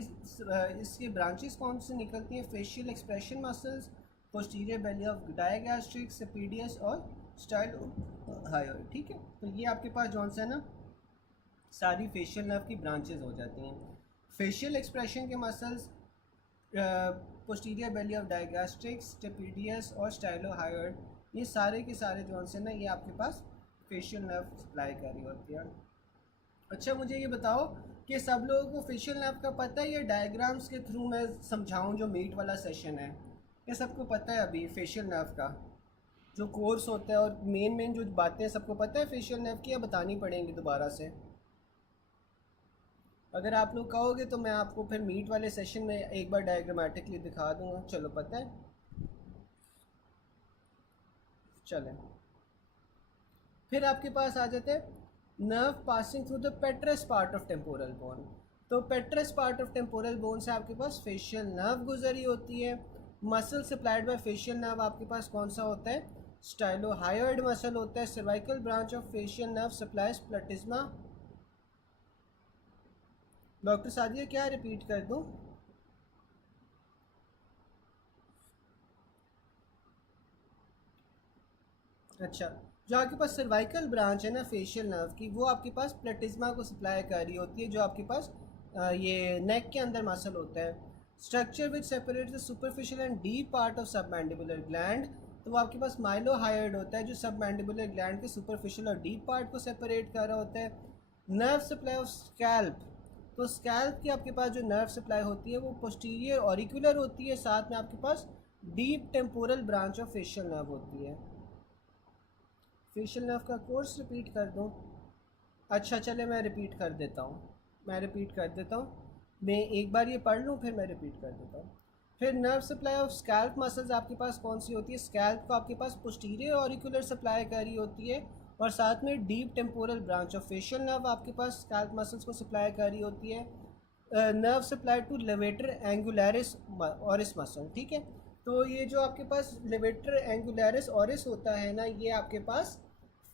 इसके ब्रांचेस कौन से निकलती हैं? Facial expression muscles, posterior belly of digastric, stapedius और स्टाइलोहायोइड, ठीक है। तो ये आपके पास जौन सा है ना, सारी फेशियल नर्व की ब्रांचेस हो जाती हैं। फेशियल एक्सप्रेशन के muscles posterior belly of digastric, stapedius और स्टाइलोहायोइड, ये सारे के सारे जौन से ना ये आपके पास फेशियल नर्व सप्लाई कर रही होती है। अच्छा मुझे ये बताओ कि सब लोगों को फेशियल नर्व का पता है? ये डायग्राम्स के थ्रू मैं समझाऊं जो मीट वाला सेशन है, ये सबको पता है? अभी फेशियल नर्व का जो कोर्स होता है और मेन जो बातें सबको पता है फेशियल नर्व की, या बतानी पड़ेंगी दोबारा से? अगर आप लोग कहोगे तो मैं आपको फिर मीट वाले सेशन में एक बार डायग्रामेटिकली दिखा दूंगा। चलो पता है, चलें। फिर आपके पास आ जाते हैं nerve passing through the petrous part of temporal bone. तो petrous part of temporal bone से आपके पास फेशियल नर्व गुजरी होती है। Muscle supplied by facial nerve आपके पास कौन सा होता है? स्टाइलोहायोइड मसल होता है। Cervical branch of facial nerve supplies प्लेटिज्मा। Doctor Sadia क्या रिपीट कर दूं? अच्छा, जो आपके पास सर्वाइकल ब्रांच है ना फेशियल नर्व की, वो आपके पास प्लेटिज्मा को सप्लाई कर रही होती है, जो आपके पास ये नेक के अंदर मसल होता है। Structure which separate the superficial and deep part of submandibular gland, तो वो आपके पास माइलोहायोइड होता है जो सबमैंडिबुलर ग्लैंड के सुपरफिशियल और डीप पार्ट को सेपरेट कर रहा होता है। नर्व सप्लाई ऑफ स्कैल्प, तो स्कैल्प की आपके पास जो नर्व सप्लाई होती है वो पोस्टीरियर ऑरिकुलर होती है, साथ में आपके पास deep temporal branch of facial nerve होती है। फेशियल नर्व का कोर्स रिपीट कर दूं? अच्छा चले मैं रिपीट कर देता हूँ, मैं एक बार ये पढ़ लूँ फिर मैं रिपीट कर देता हूँ। फिर nerve supply of scalp muscles आपके पास कौन सी होती है? स्कैल्प को आपके पास पोस्टीरियर ऑरिकुलर सप्लाई कर रही होती है और साथ में deep temporal branch of facial nerve आपके पास स्कैल्प मसल्स को सप्लाई कर रही होती है। Nerve supply to levator anguli oris muscle, ठीक है। तो ये जो आपके पास लेवेटर एंगुलरिस ऑरिस होता है ना, ये आपके पास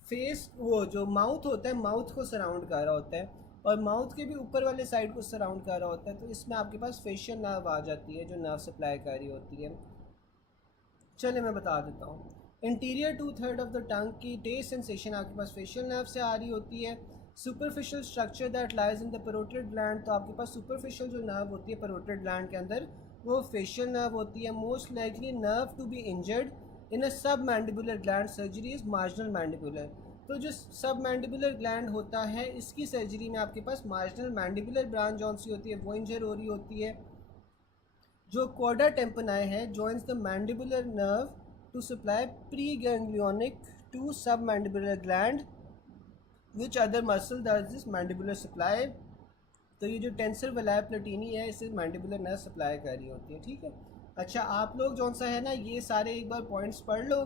फेस, वो जो माउथ होता है, माउथ को सराउंड कर रहा होता है और माउथ के भी ऊपर वाले साइड को सराउंड कर रहा होता है। तो इसमें आपके पास फेशियल नर्व आ जाती है जो नर्व सप्लाई कर रही होती है। चलिए मैं बता देता हूँ। इंटीरियर 2/3 ऑफ द टंग की टेस्ट सेंसेशन आपके पास फेशियल नर्व से आ रही होती है। Superficial structure that lies in the parotid gland, तो आपके पास सुपरफिशियल जो नर्व होती है पैरोटिड ग्लैंड के अंदर, वो फेशियल नर्व होती है। Most likely nerve to be injured in a submandibular gland surgery is marginal mandibular, तो जो सब मैंडिबुलर ग्लैंड होता है इसकी सर्जरी में आपके पास मार्जिनल मैंडिबुलर ब्रांच जौन सी होती है वो इंजर हो रही होती है। जो कॉर्डा टेम्पनाई है joins the mandibular nerve to supply preganglionic to submandibular gland which other muscle that this mandibular supply, तो ये जो टेंसर वलाय प्लेटिनी है इसे मैंडिबुलर नर्व सप्लाई कर रही होती है, ठीक है। अच्छा आप लोग जौन सा है ना ये सारे एक बार पॉइंट्स पढ़ लो,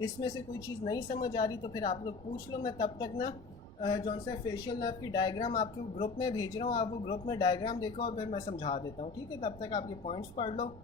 इसमें से कोई चीज़ नहीं समझ आ रही तो फिर आप लोग पूछ लो। मैं तब तक ना जौन सा फेशियल नर्व की डायग्राम आपके ग्रुप में भेज रहा हूँ, आप वो ग्रुप में डायग्राम देखो और फिर मैं समझा देता हूँ, ठीक है। तब तक आप ये पॉइंट्स पढ़ लो।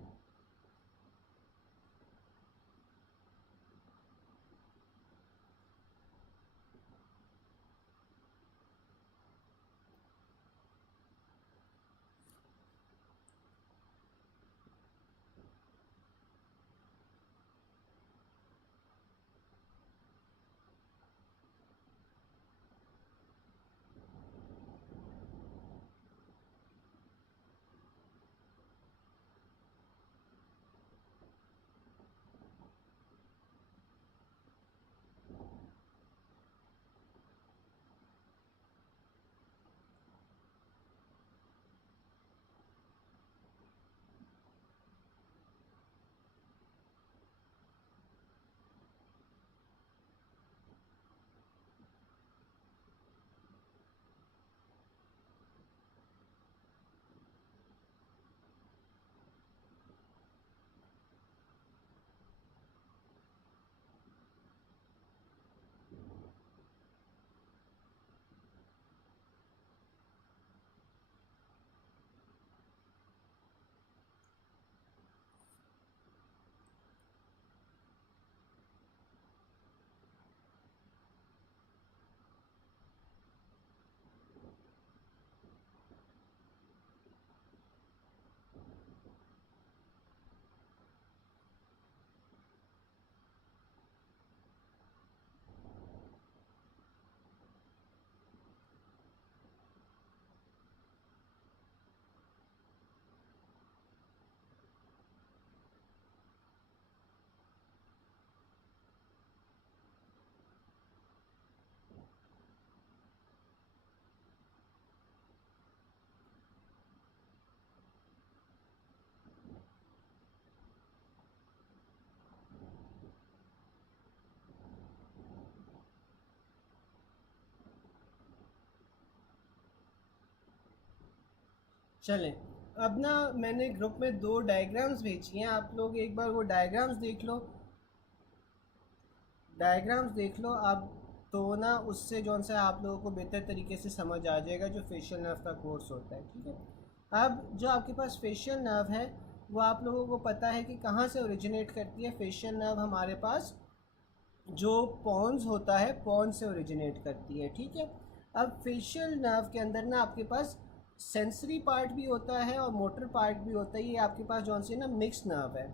चलें, अब ना मैंने ग्रुप में 2 डायग्राम्स भेजी हैं, आप लोग एक बार वो डायग्राम्स देख लो, आप तो ना उससे जौन सा आप लोगों को बेहतर तरीके से समझ आ जाएगा जो फेशियल नर्व का कोर्स होता है, ठीक है। अब जो आपके पास फेशियल नर्व है वो आप लोगों को पता है कि कहाँ से ओरिजिनेट करती है। फेशियल नर्व हमारे पास जो पॉन्स होता है, पॉन्स से ओरिजिनेट करती है, ठीक है। अब फेशियल नर्व के अंदर ना आपके पास सेंसरी पार्ट भी होता है और मोटर पार्ट भी होता है। ये आपके पास जौन सी ना मिक्स नर्व है,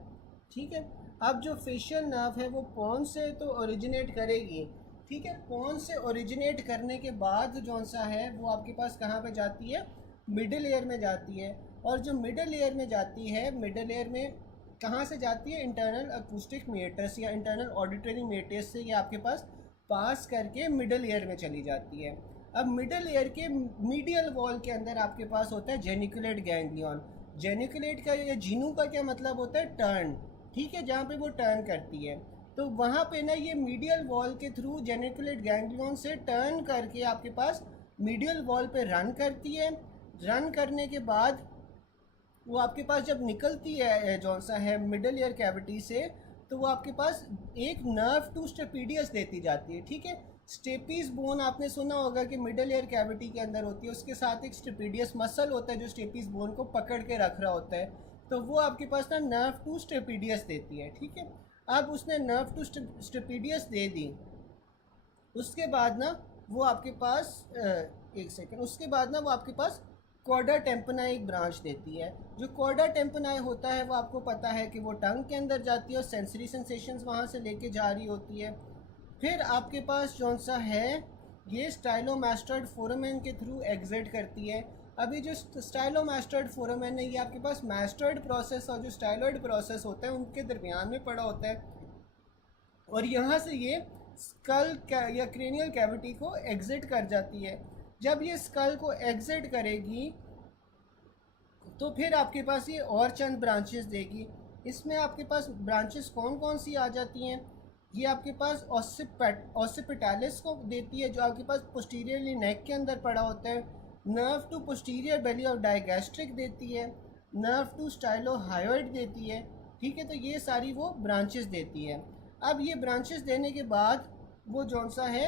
ठीक है। अब जो फेशियल नर्व है वो पॉन्स से तो ओरिजिनेट करेगी, ठीक है। पॉन्स से ओरिजिनेट करने के बाद जौन सा है वो आपके पास कहाँ पे जाती है, मिडिल ईयर में जाती है। और जो मिडिल ईयर में जाती है, मिडिल ईयर में कहाँ से जाती है, इंटरनल अकूस्टिक मेटर्स या इंटरनल ऑडिटरी मेटर्स से ये आपके पास करके मिडिल ईयर में चली जाती है। अब मिडिल ईयर के मीडियल वॉल के अंदर आपके पास होता है जेनिकुलेट गैंग्लियन। जेनिकुलेट का या जीनू का क्या मतलब होता है, टर्न, ठीक है, जहाँ पे वो टर्न करती है। तो वहाँ पे ना ये मीडियल वॉल के थ्रू जेनिकुलेट गैंग्लियन से टर्न करके आपके पास मीडियल वॉल पे रन करती है। रन करने के बाद वो आपके पास जब निकलती है जौन सा है मिडल ईयर कैविटी से, तो वो आपके पास एक नर्व टू स्टेपीडियस देती जाती है, ठीक है। स्टेपीज बोन आपने सुना होगा कि मिडल ईयर कैविटी के अंदर होती है, उसके साथ एक स्टेपीडियस मसल होता है जो स्टेपीज बोन को पकड़ के रख रहा होता है। तो वो आपके पास ना नर्व टू स्टेपीडियस देती है, ठीक है। अब उसने नर्व टू स्टेपीडियस दे दी, उसके बाद ना वो आपके पास एक सेकेंड, उसके बाद ना वो आपके पास कॉर्डा टेम्पनाई एक ब्रांच देती है। जो कॉर्डा टेम्पनाई होता है वो आपको पता है कि वो टंग के अंदर जाती है और सेंसरी सेंसेशंस वहाँ से लेके जा रही होती है। फिर आपके पास जौन सा है ये स्टाइलोमास्टर्ड फोरामेन के थ्रू एग्जिट करती है। अभी जो स्टाइलोमास्टर्ड फोरामेन है ये आपके पास मास्टर्ड प्रोसेस और जो स्टाइलॉइड प्रोसेस होता है उनके दरमियान में पड़ा होता है, और यहाँ से ये स्कल या क्रेनियल कैविटी को एग्जिट कर जाती है। जब ये स्कल को एग्जिट करेगी तो फिर आपके पास ये और चंद ब्रांचेस देगी। इसमें आपके पास ब्रांचेस कौन कौन सी आ जाती हैं, ये आपके पास ऑसिपिटालिस को देती है जो आपके पास पोस्टीरियरली नेक के अंदर पड़ा होता है। Nerve to posterior belly of digastric देती है। नर्व टू स्टाइलोहायोइड देती है, ठीक है। तो ये सारी वो ब्रांचेस देती है। अब ये ब्रांचेस देने के बाद वो जौन सा है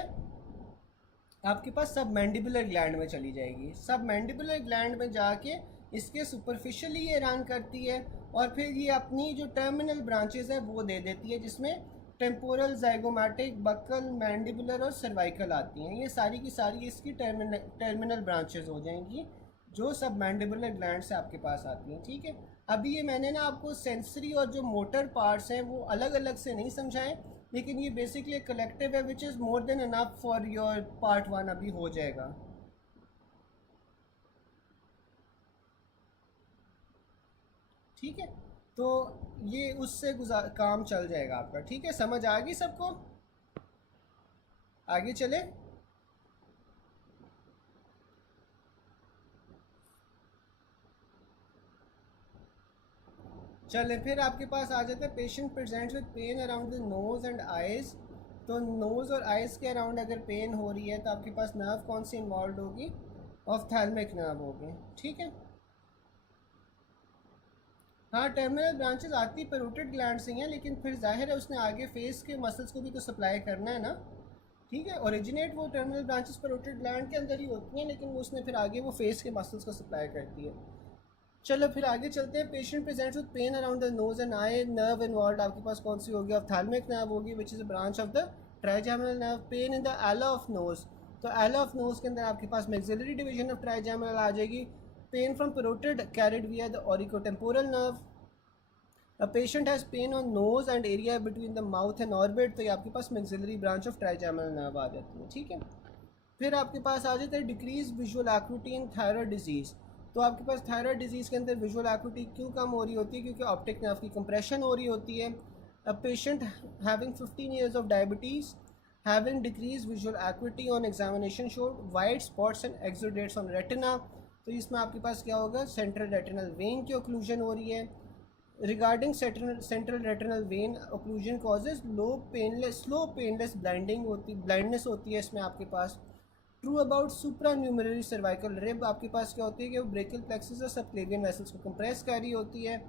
आपके पास सब मैंडिबुलर ग्लैंड में चली जाएगी। सब मैंडिबुलर ग्लैंड में जाके इसके सुपरफिशियली ये रन करती है और फिर ये अपनी जो टर्मिनल ब्रांचेस है वो दे देती है, जिसमें टेम्पोरल, जाइगोमैटिक, बक्कल, मैंडिबुलर और सर्वाइकल आती हैं। ये सारी की सारी इसकी टर्मिनल ब्रांचेस हो जाएंगी जो सब मैंडिबुलर ग्लैंड से आपके पास आती हैं, ठीक है। अभी ये मैंने ना आपको सेंसरी और जो मोटर पार्ट्स हैं वो अलग अलग से नहीं समझाएं, लेकिन ये बेसिकली एक कलेक्टिव है which is more than enough for your part 1, अभी हो जाएगा, ठीक है। तो ये उससे काम चल जाएगा आपका, ठीक है। समझ आ गई सबको, आगे चले। चले फिर आपके पास आ जाता है patient presents with pain around the nose and eyes. तो नोज़ और आइज़ के अराउंड अगर पेन हो रही है तो आपके पास नर्व कौन सी इन्वॉल्व होगी, ऑफ्थैल्मिक नर्व होगी, ठीक है। हाँ, टर्मिनल ब्रांचेस आती पैरोटिड ग्लैंड से हैं, लेकिन फिर जाहिर है उसने आगे फेस के मसल्स को भी तो सप्लाई करना है ना, ठीक है। ओरिजिनेट वो टर्मिनल ब्रांचेस पैरोटिड ग्लैंड के अंदर ही होती हैं, लेकिन वो उसने फिर आगे वो फेस के मसल्स को सप्लाई करती है। चलो फिर आगे चलते हैं। Patient presents with pain around the nose and eye, nerve involve आपके पास कौन सी होगी, ऑफ्थैल्मिक नर्व होगी which is a branch of the trigeminal nerve. Pain in the ala of nose, तो एला ऑफ नोज के अंदर आपके पास मैक्सिलरी डिवीजन ऑफ ट्राइजेमिनल आ जाएगी। Pain from parotid carried via the auriculotemporal nerve. A patient has pain on nose and area between the mouth and orbit, तो ये आपके पास maxillary branch of trigeminal nerve आ जाती है, ठीक है। फिर आपके पास आ जाता है डिक्रीज विजुअल एक्यूटी इन थायराइड डिजीज़। तो आपके पास थायराइड डिजीज़ के अंदर विजुअल एक्यूटी क्यों कम हो रही होती है, क्योंकि ऑप्टिक नर्व की कंप्रेशन हो रही होती है। A patient having 15 years of diabetes having decreased visual acuity on examination showed white spots and exudates on retina. तो इसमें आपके पास क्या होगा, सेंट्रल रेटिनल वेन की ओक्लूजन हो रही है। Regarding central retinal vein occlusion causes slow painless blindness होती है इसमें आपके पास। True about supernumerary cervical rib, आपके पास क्या होती है कि वो ब्रेकियल प्लेक्सिस और सबक्लेवियन वेसल्स को कंप्रेस कर रही होती है।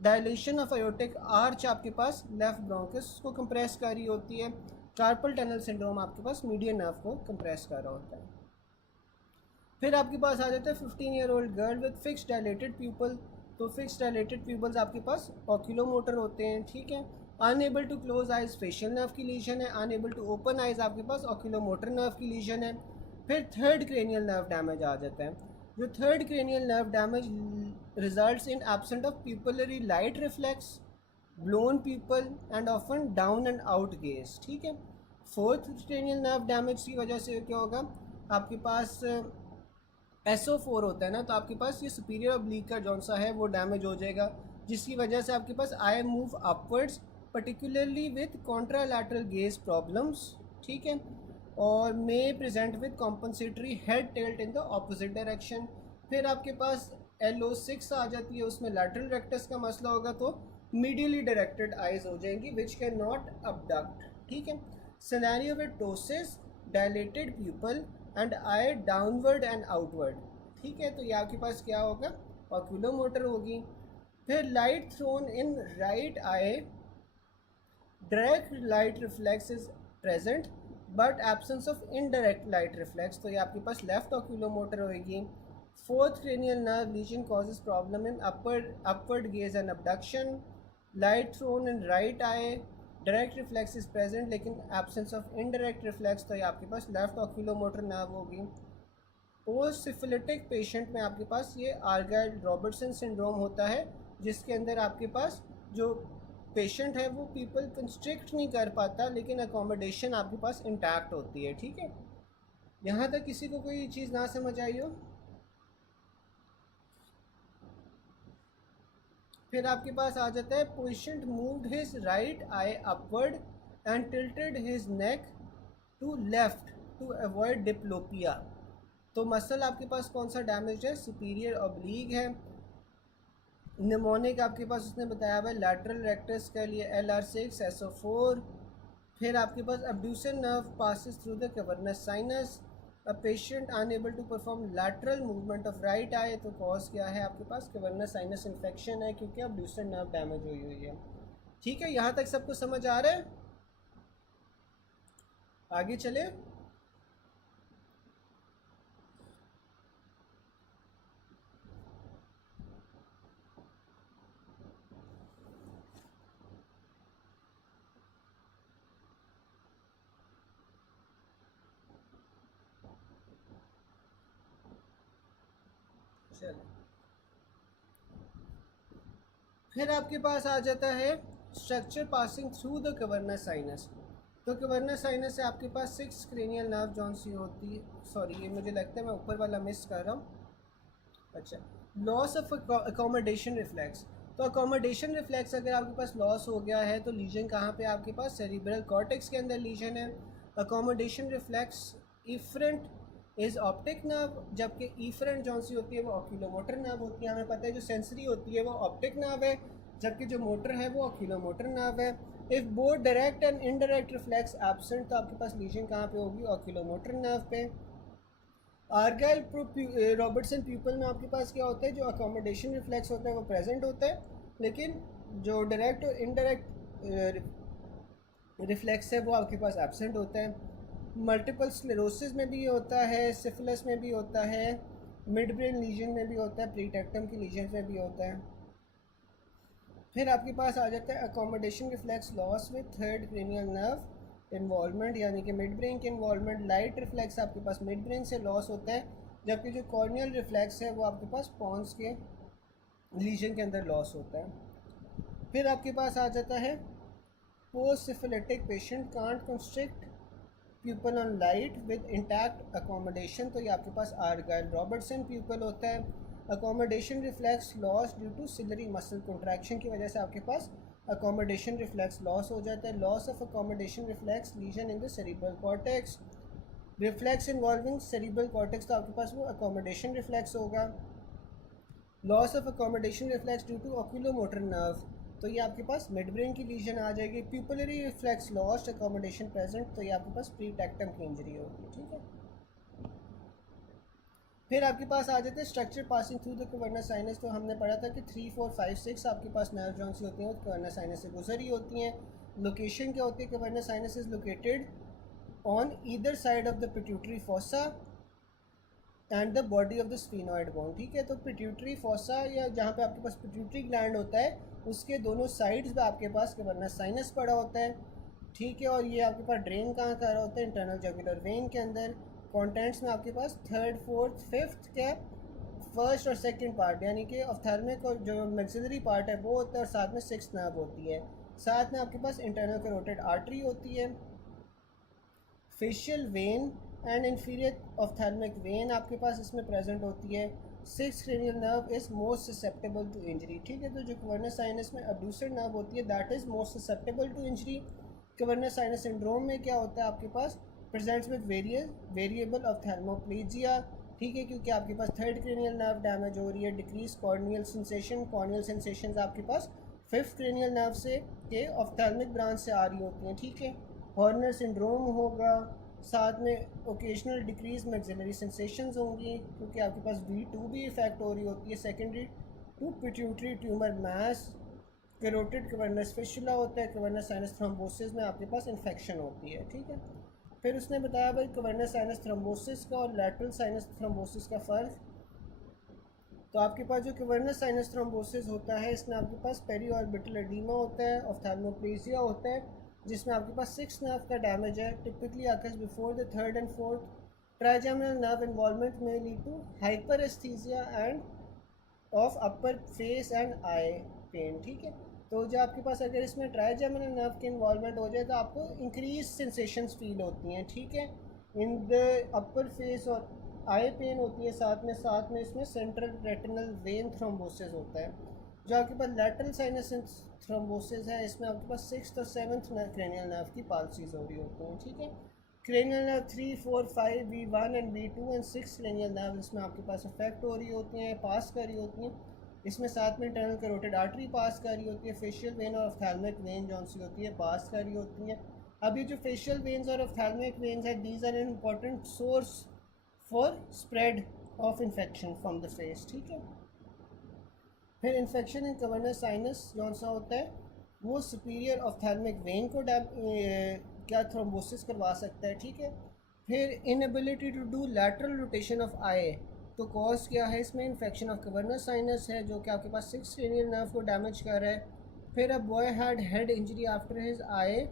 डायलेशन ऑफ आयोटिक आर्च आपके पास लेफ्ट ब्रोंकस को कंप्रेस कर रही होती है। कार्पल टनल सिंड्रोम आपके पास मीडियन नर्व को कंप्रेस कर रहा होता है। फिर आपके पास आ जाता है 15 year old girl with fix dilated pupil. तो फिक्स डायलेटेड प्यूपल्स आपके पास ऑक्यूलोमोटर होते हैं, ठीक है। Unable to close eyes facial nerve की लीजन है। अनएबल टू ओपन आइज आपके पास ऑक्यूलोमोटर नर्व की लीजन है। फिर थर्ड क्रेनियल नर्व डैमेज आ जाता है। जो third cranial nerve damage results in absent of pupillary light reflex, blown pupil and often down and out gauge, ठीक है। फोर्थ क्रेनियल नर्व डैमेज की वजह से क्या होगा, आपके पास SO4 होता है ना, तो आपके पास ये सुपीरियर ऑब्लिक का जौन सा है वो डैमेज हो जाएगा, जिसकी वजह से आपके पास eye move upwards particularly with contralateral gaze problems, ठीक है। और may present with compensatory head tilt in the opposite direction. फिर आपके पास LO6 आ जाती है, उसमें लैटरल रेक्टस का मसला होगा, तो मीडियली डायरेक्टेड आइज हो जाएंगी विच कैन नॉट अबडक्ट, ठीक है। Scenario with ptosis, dilated pupil and eye downward and outward, ठीक है। तो ये आपके पास क्या होगा, ऑक्यूलोमोटर होगी। फिर light thrown in right eye, direct light reflex is present but absence of indirect light reflex, तो ये आपके पास लेफ्ट ऑक्यूलोमोटर होगी। Fourth cranial nerve lesion causes problem in upward gaze and abduction. Light thrown in right eye, direct reflex is present लेकिन absence of indirect reflex, तो ये आपके पास लेफ्ट ऑक्यूलोमोटर नर्व होगी। पोस्ट सिफिलिटिक पेशेंट में आपके पास ये आर्गाइल रॉबर्टसन सिंड्रोम होता है, जिसके अंदर आपके पास जो पेशेंट है वो पीपल कंस्ट्रिक्ट नहीं कर पाता, लेकिन अकोमोडेशन आपके पास इंटैक्ट होती है, ठीक है। यहाँ तक किसी को कोई चीज़ ना समझ आई हो? फिर आपके पास आ जाता है patient moved his right eye upward and tilted his neck to left to avoid diplopia. तो मसल आपके पास कौन सा डैमेज है, सुपीरियर ऑब्लीक है। निमोनिक आपके पास उसने बताया हुआ है लैटरल रेक्टस के लिए LR6 SO4। फिर आपके पास abducens nerve passes through the cavernous sinus. A patient unable to perform lateral movement of right eye, तो कॉज क्या है आपके पास, कैवर्नस साइनस इन्फेक्शन है, क्योंकि अब्ड्यूसर नर्व डैमेज हुई है, ठीक है। यहाँ तक सबको समझ आ रहा है? आगे चले। चलो, फिर आपके पास आ जाता है structure passing through the cavernous sinus. तो कैवर्नस साइनस से आपके पास 6 क्रेनियल नर्व जौन सी होती है, सॉरी ये मुझे लगता है मैं ऊपर वाला मिस कर रहा हूँ। अच्छा, लॉस ऑफ अकोमोडेशन रिफ्लेक्स। तो अकोमोडेशन रिफ्लेक्स अगर आपके पास लॉस हो गया है तो लीजन कहाँ पे आपके पास, सेरिब्रल कॉर्टेक्स के अंदर लीजन है। Accommodation reflex efferent is optic nerve, जबकि इफरेंट जौन सी होती है वो ऑक्यूलोमोटर नर्व होती है। हमें पता है जो सेंसरी होती है वो ऑप्टिक नर्व है, जबकि जो मोटर है वो ऑक्यूलोमोटर नर्व है। If both direct and indirect reflex absent, तो आपके पास लीजन कहाँ पे होगी, ऑक्यूलोमोटर नर्व पे। आर्गाइल रॉबर्टसन प्यूपल में आपके पास क्या होता है, जो अकोमोडेशन रिफ्लेक्स होता है वो प्रेजेंट होता है, लेकिन जो डायरेक्ट और इनडायरेक्ट रिफ्लेक्स है वो आपके पास एब्सेंट होता है। मल्टीपल स्क्लेरोसिस में भी होता है, सिफिलिस में भी होता है, मिड ब्रेन लीजन में भी होता है, प्रीटेक्टम की लीजन में भी होता है। फिर आपके पास आ जाता है accommodation reflex loss with third cranial nerve involvement, यानी कि मिड ब्रेन के इन्वॉल्वमेंट। लाइट रिफ्लेक्स आपके पास मिड ब्रेन से लॉस होता है, जबकि जो कॉर्नियल रिफ्लेक्स है वो आपके पास पॉन्स के लीजन के अंदर लॉस होता है। फिर आपके पास आ जाता है post syphilitic patient can't constrict pupil on light with intact accommodation, तो ये आपके पास आर्गाइल रॉबर्टसन प्यूपल होता है। Accommodation reflex loss due to ciliary muscle contraction की वजह से आपके पास अकोमोडेशन रिफ्लेक्स लॉस हो जाता है। Loss of accommodation reflex lesion in the cerebral cortex. Reflex involving cerebral cortex, तो आपके पास वो अकोमोडेशन रिफ्लेक्स होगा। Loss of accommodation reflex due to oculomotor nerve, तो ये आपके पास मिड ब्रेन की लीजन आ जाएगी। Pupillary reflex lost accommodation present, तो ये आपके पास प्रीटेक्टम की इंजरी होगी, ठीक है। फिर आपके पास आ जाते हैं structure passing through the cavernous sinus. तो हमने पढ़ा था कि 3, 4, 5, 6 आपके पास नर्व जॉइंट्स होती हैं, वो कवर्नस साइनस से गुजरी होती हैं। लोकेशन क्या होती है? Cavernous sinus is located on either side of the pituitary fossa and the body of the sphenoid bone. ठीक है, तो पिट्यूटरी फोसा या जहाँ पे आपके पास पिट्यूटरी ग्लैंड होता है उसके दोनों साइड्स पे आपके पास कवर्नस साइनस पड़ा होता है। ठीक है, और ये आपके पास ड्रेन कहाँ कर रहा होता है? इंटरनल जगुलर वेन के अंदर। कंटेंट्स में आपके पास 3rd, 4th, 5th क्या, फर्स्ट और सेकंड पार्ट, यानी कि ऑफ्थैल्मिक और जो मैक्सिलरी पार्ट है वो होता है, और साथ में 6th नर्व होती है। साथ में आपके पास इंटरनल कैरोटिड आर्टरी होती है, facial vein and inferior ophthalmic vein आपके पास इसमें प्रेजेंट होती है। 6th cranial nerve is most susceptible to injury. ठीक है, तो जो कवर्नस साइनस में अब्ड्यूसर नर्व होती है that is most susceptible to injury. Cavernous sinus syndrome में क्या होता है? आपके पास प्रेजेंट्स विद वेरिएबल ऑफ्थैल्मोप्लेजिया। ठीक है, क्योंकि आपके पास 3rd क्रेनियल नर्व डैमेज हो रही है। डिक्रीज कॉर्नियल सेंसेशन आपके पास 5th क्रेनियल नर्व से के ऑफ्थैल्मिक ब्रांच से आ रही होती हैं। ठीक है, हॉर्नर सिंड्रोम होगा, साथ में ओकेजनल डिक्रीज मैक्सिलरी सेंसेशंस होंगी, क्योंकि आपके पास V2 भी इफेक्ट हो रही होती है। Secondary to pituitary tumour mass, carotid cavernous fistula होता है, कवर्नस साइनस थ्रोम्बोसिस में आपके पास इन्फेक्शन होती है। ठीक है, फिर उसने बताया भाई कवर्नस साइनस थ्रोम्बोसिस का और लैटरल साइनस थ्रोम्बोसिस का फ़र्क। तो आपके पास जो कवर्नस साइनस थ्रोम्बोसिस होता है इसमें आपके पास पेरी ऑर्बिटल एडीमा होता है, ऑफ्थैल्मोप्लेजिया होता है, जिसमें आपके पास 6 नर्व का डैमेज है। Typically occurs before the 3rd and 4th। Trigeminal nerve involvement में lead to hyperaesthesia and of upper face and eye pain. ठीक है, तो जो आपके पास अगर इसमें ट्राइजेमिनल नर्व की इन्वॉल्वमेंट हो जाए तो आपको इंक्रीज सेंसेशंस फील होती हैं। ठीक है, इन द अपर फेस और आई पेन होती है, साथ में इसमें सेंट्रल रेटिनल वेन थ्रोम्बोसिस होता है। जो आपके पास लैटरल साइनस थ्रोम्बोसिस है इसमें आपके पास 6th और 7th क्रेनियल नर्व की पाल्सीज हो रही होती हैं। ठीक है, cranial nerve 3, 4, 5, V1 and V2 and 6 cranial nerve इसमें आपके पास इफेक्ट हो रही होती हैं, पास कर रही होती हैं। इसमें साथ में इंटरनल कैरोटिड आर्टरी पास कर रही होती है, फेशियल वेन और ऑफ्थैल्मिक वेन जौन सी होती है पास कर रही होती हैं। अब ये जो फेशियल वेन्स और ऑफ्थैल्मिक वेन्स है these are an important source for spread of infection from the face. ठीक है, फिर इन्फेक्शन इन कवर्नस साइनस जौन सा होता है वो सुपीरियर ऑफ्थैल्मिक वेन को क्या थ्रोम्बोसिस करवा सकता है। ठीक है, फिर inability to do lateral rotation of eye, तो कॉज क्या है इसमें? इन्फेक्शन ऑफ कवर्नस साइनस है जो कि आपके पास 6th क्रेनियल नर्व को डैमेज कर रहा है। फिर a boy had head injury after his eye,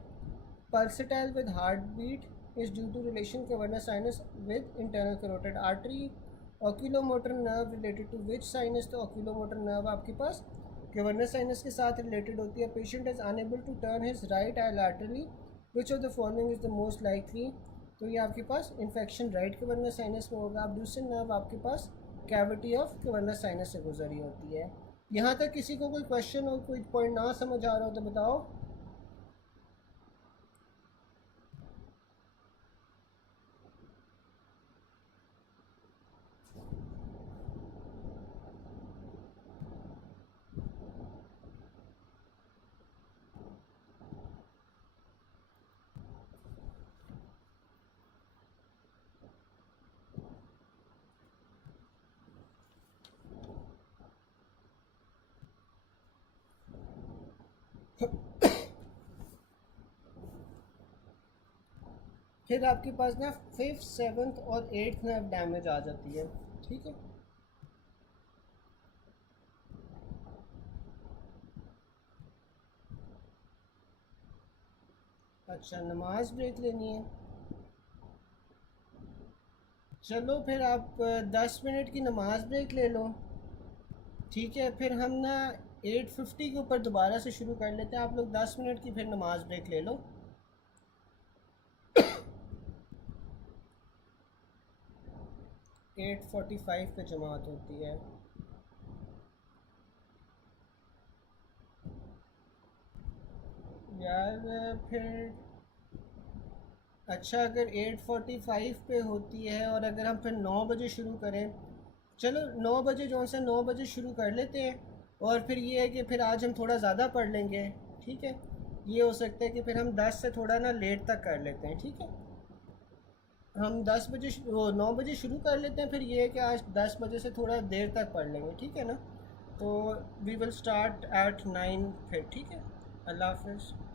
pulsatile with heart beat is due to relation cavernous sinus with internal carotid artery. Oculomotor nerve related to which sinus, तो oculomotor nerve आपके पास cavernous sinus के साथ related होती है। Patient is unable to turn his right eye laterally, which of the following is the most likely, तो ये आपके पास इन्फेक्शन राइट कवर्नस साइनस में होगा। अब्ड्यूसन नर्व आपके पास कैविटी ऑफ कवर्नस साइनस से गुजरी होती है। यहाँ तक किसी को कोई क्वेश्चन हो, कोई पॉइंट ना समझ आ रहा हो तो बताओ। फिर आपके पास ना 5th, 7th और 8th नर्व डैमेज आ जाती है। ठीक है, अच्छा नमाज ब्रेक लेनी है, चलो फिर आप 10 मिनट की नमाज ब्रेक ले लो। ठीक है, फिर हम ना 8:50 के ऊपर दोबारा से शुरू कर लेते हैं। आप लोग 10 मिनट की फिर नमाज ब्रेक ले लो। 8:45 पे जमात होती है। यार फिर अच्छा, अगर 8:45 पे होती है और अगर हम फिर 9 बजे शुरू करें, चलो 9 बजे जो से 9 बजे शुरू कर लेते हैं। और फिर ये है कि फिर आज हम थोड़ा ज़्यादा पढ़ लेंगे। ठीक है, ये हो सकता है कि फिर हम 10 से थोड़ा ना लेट तक कर लेते हैं। ठीक है, हम 10 बजे 9 बजे शुरू कर लेते हैं, फिर ये है कि आज 10 बजे से थोड़ा देर तक पढ़ लेंगे, ठीक है ना। तो वी विल स्टार्ट एट 9 फिर, ठीक है। अल्लाह हाफिज़।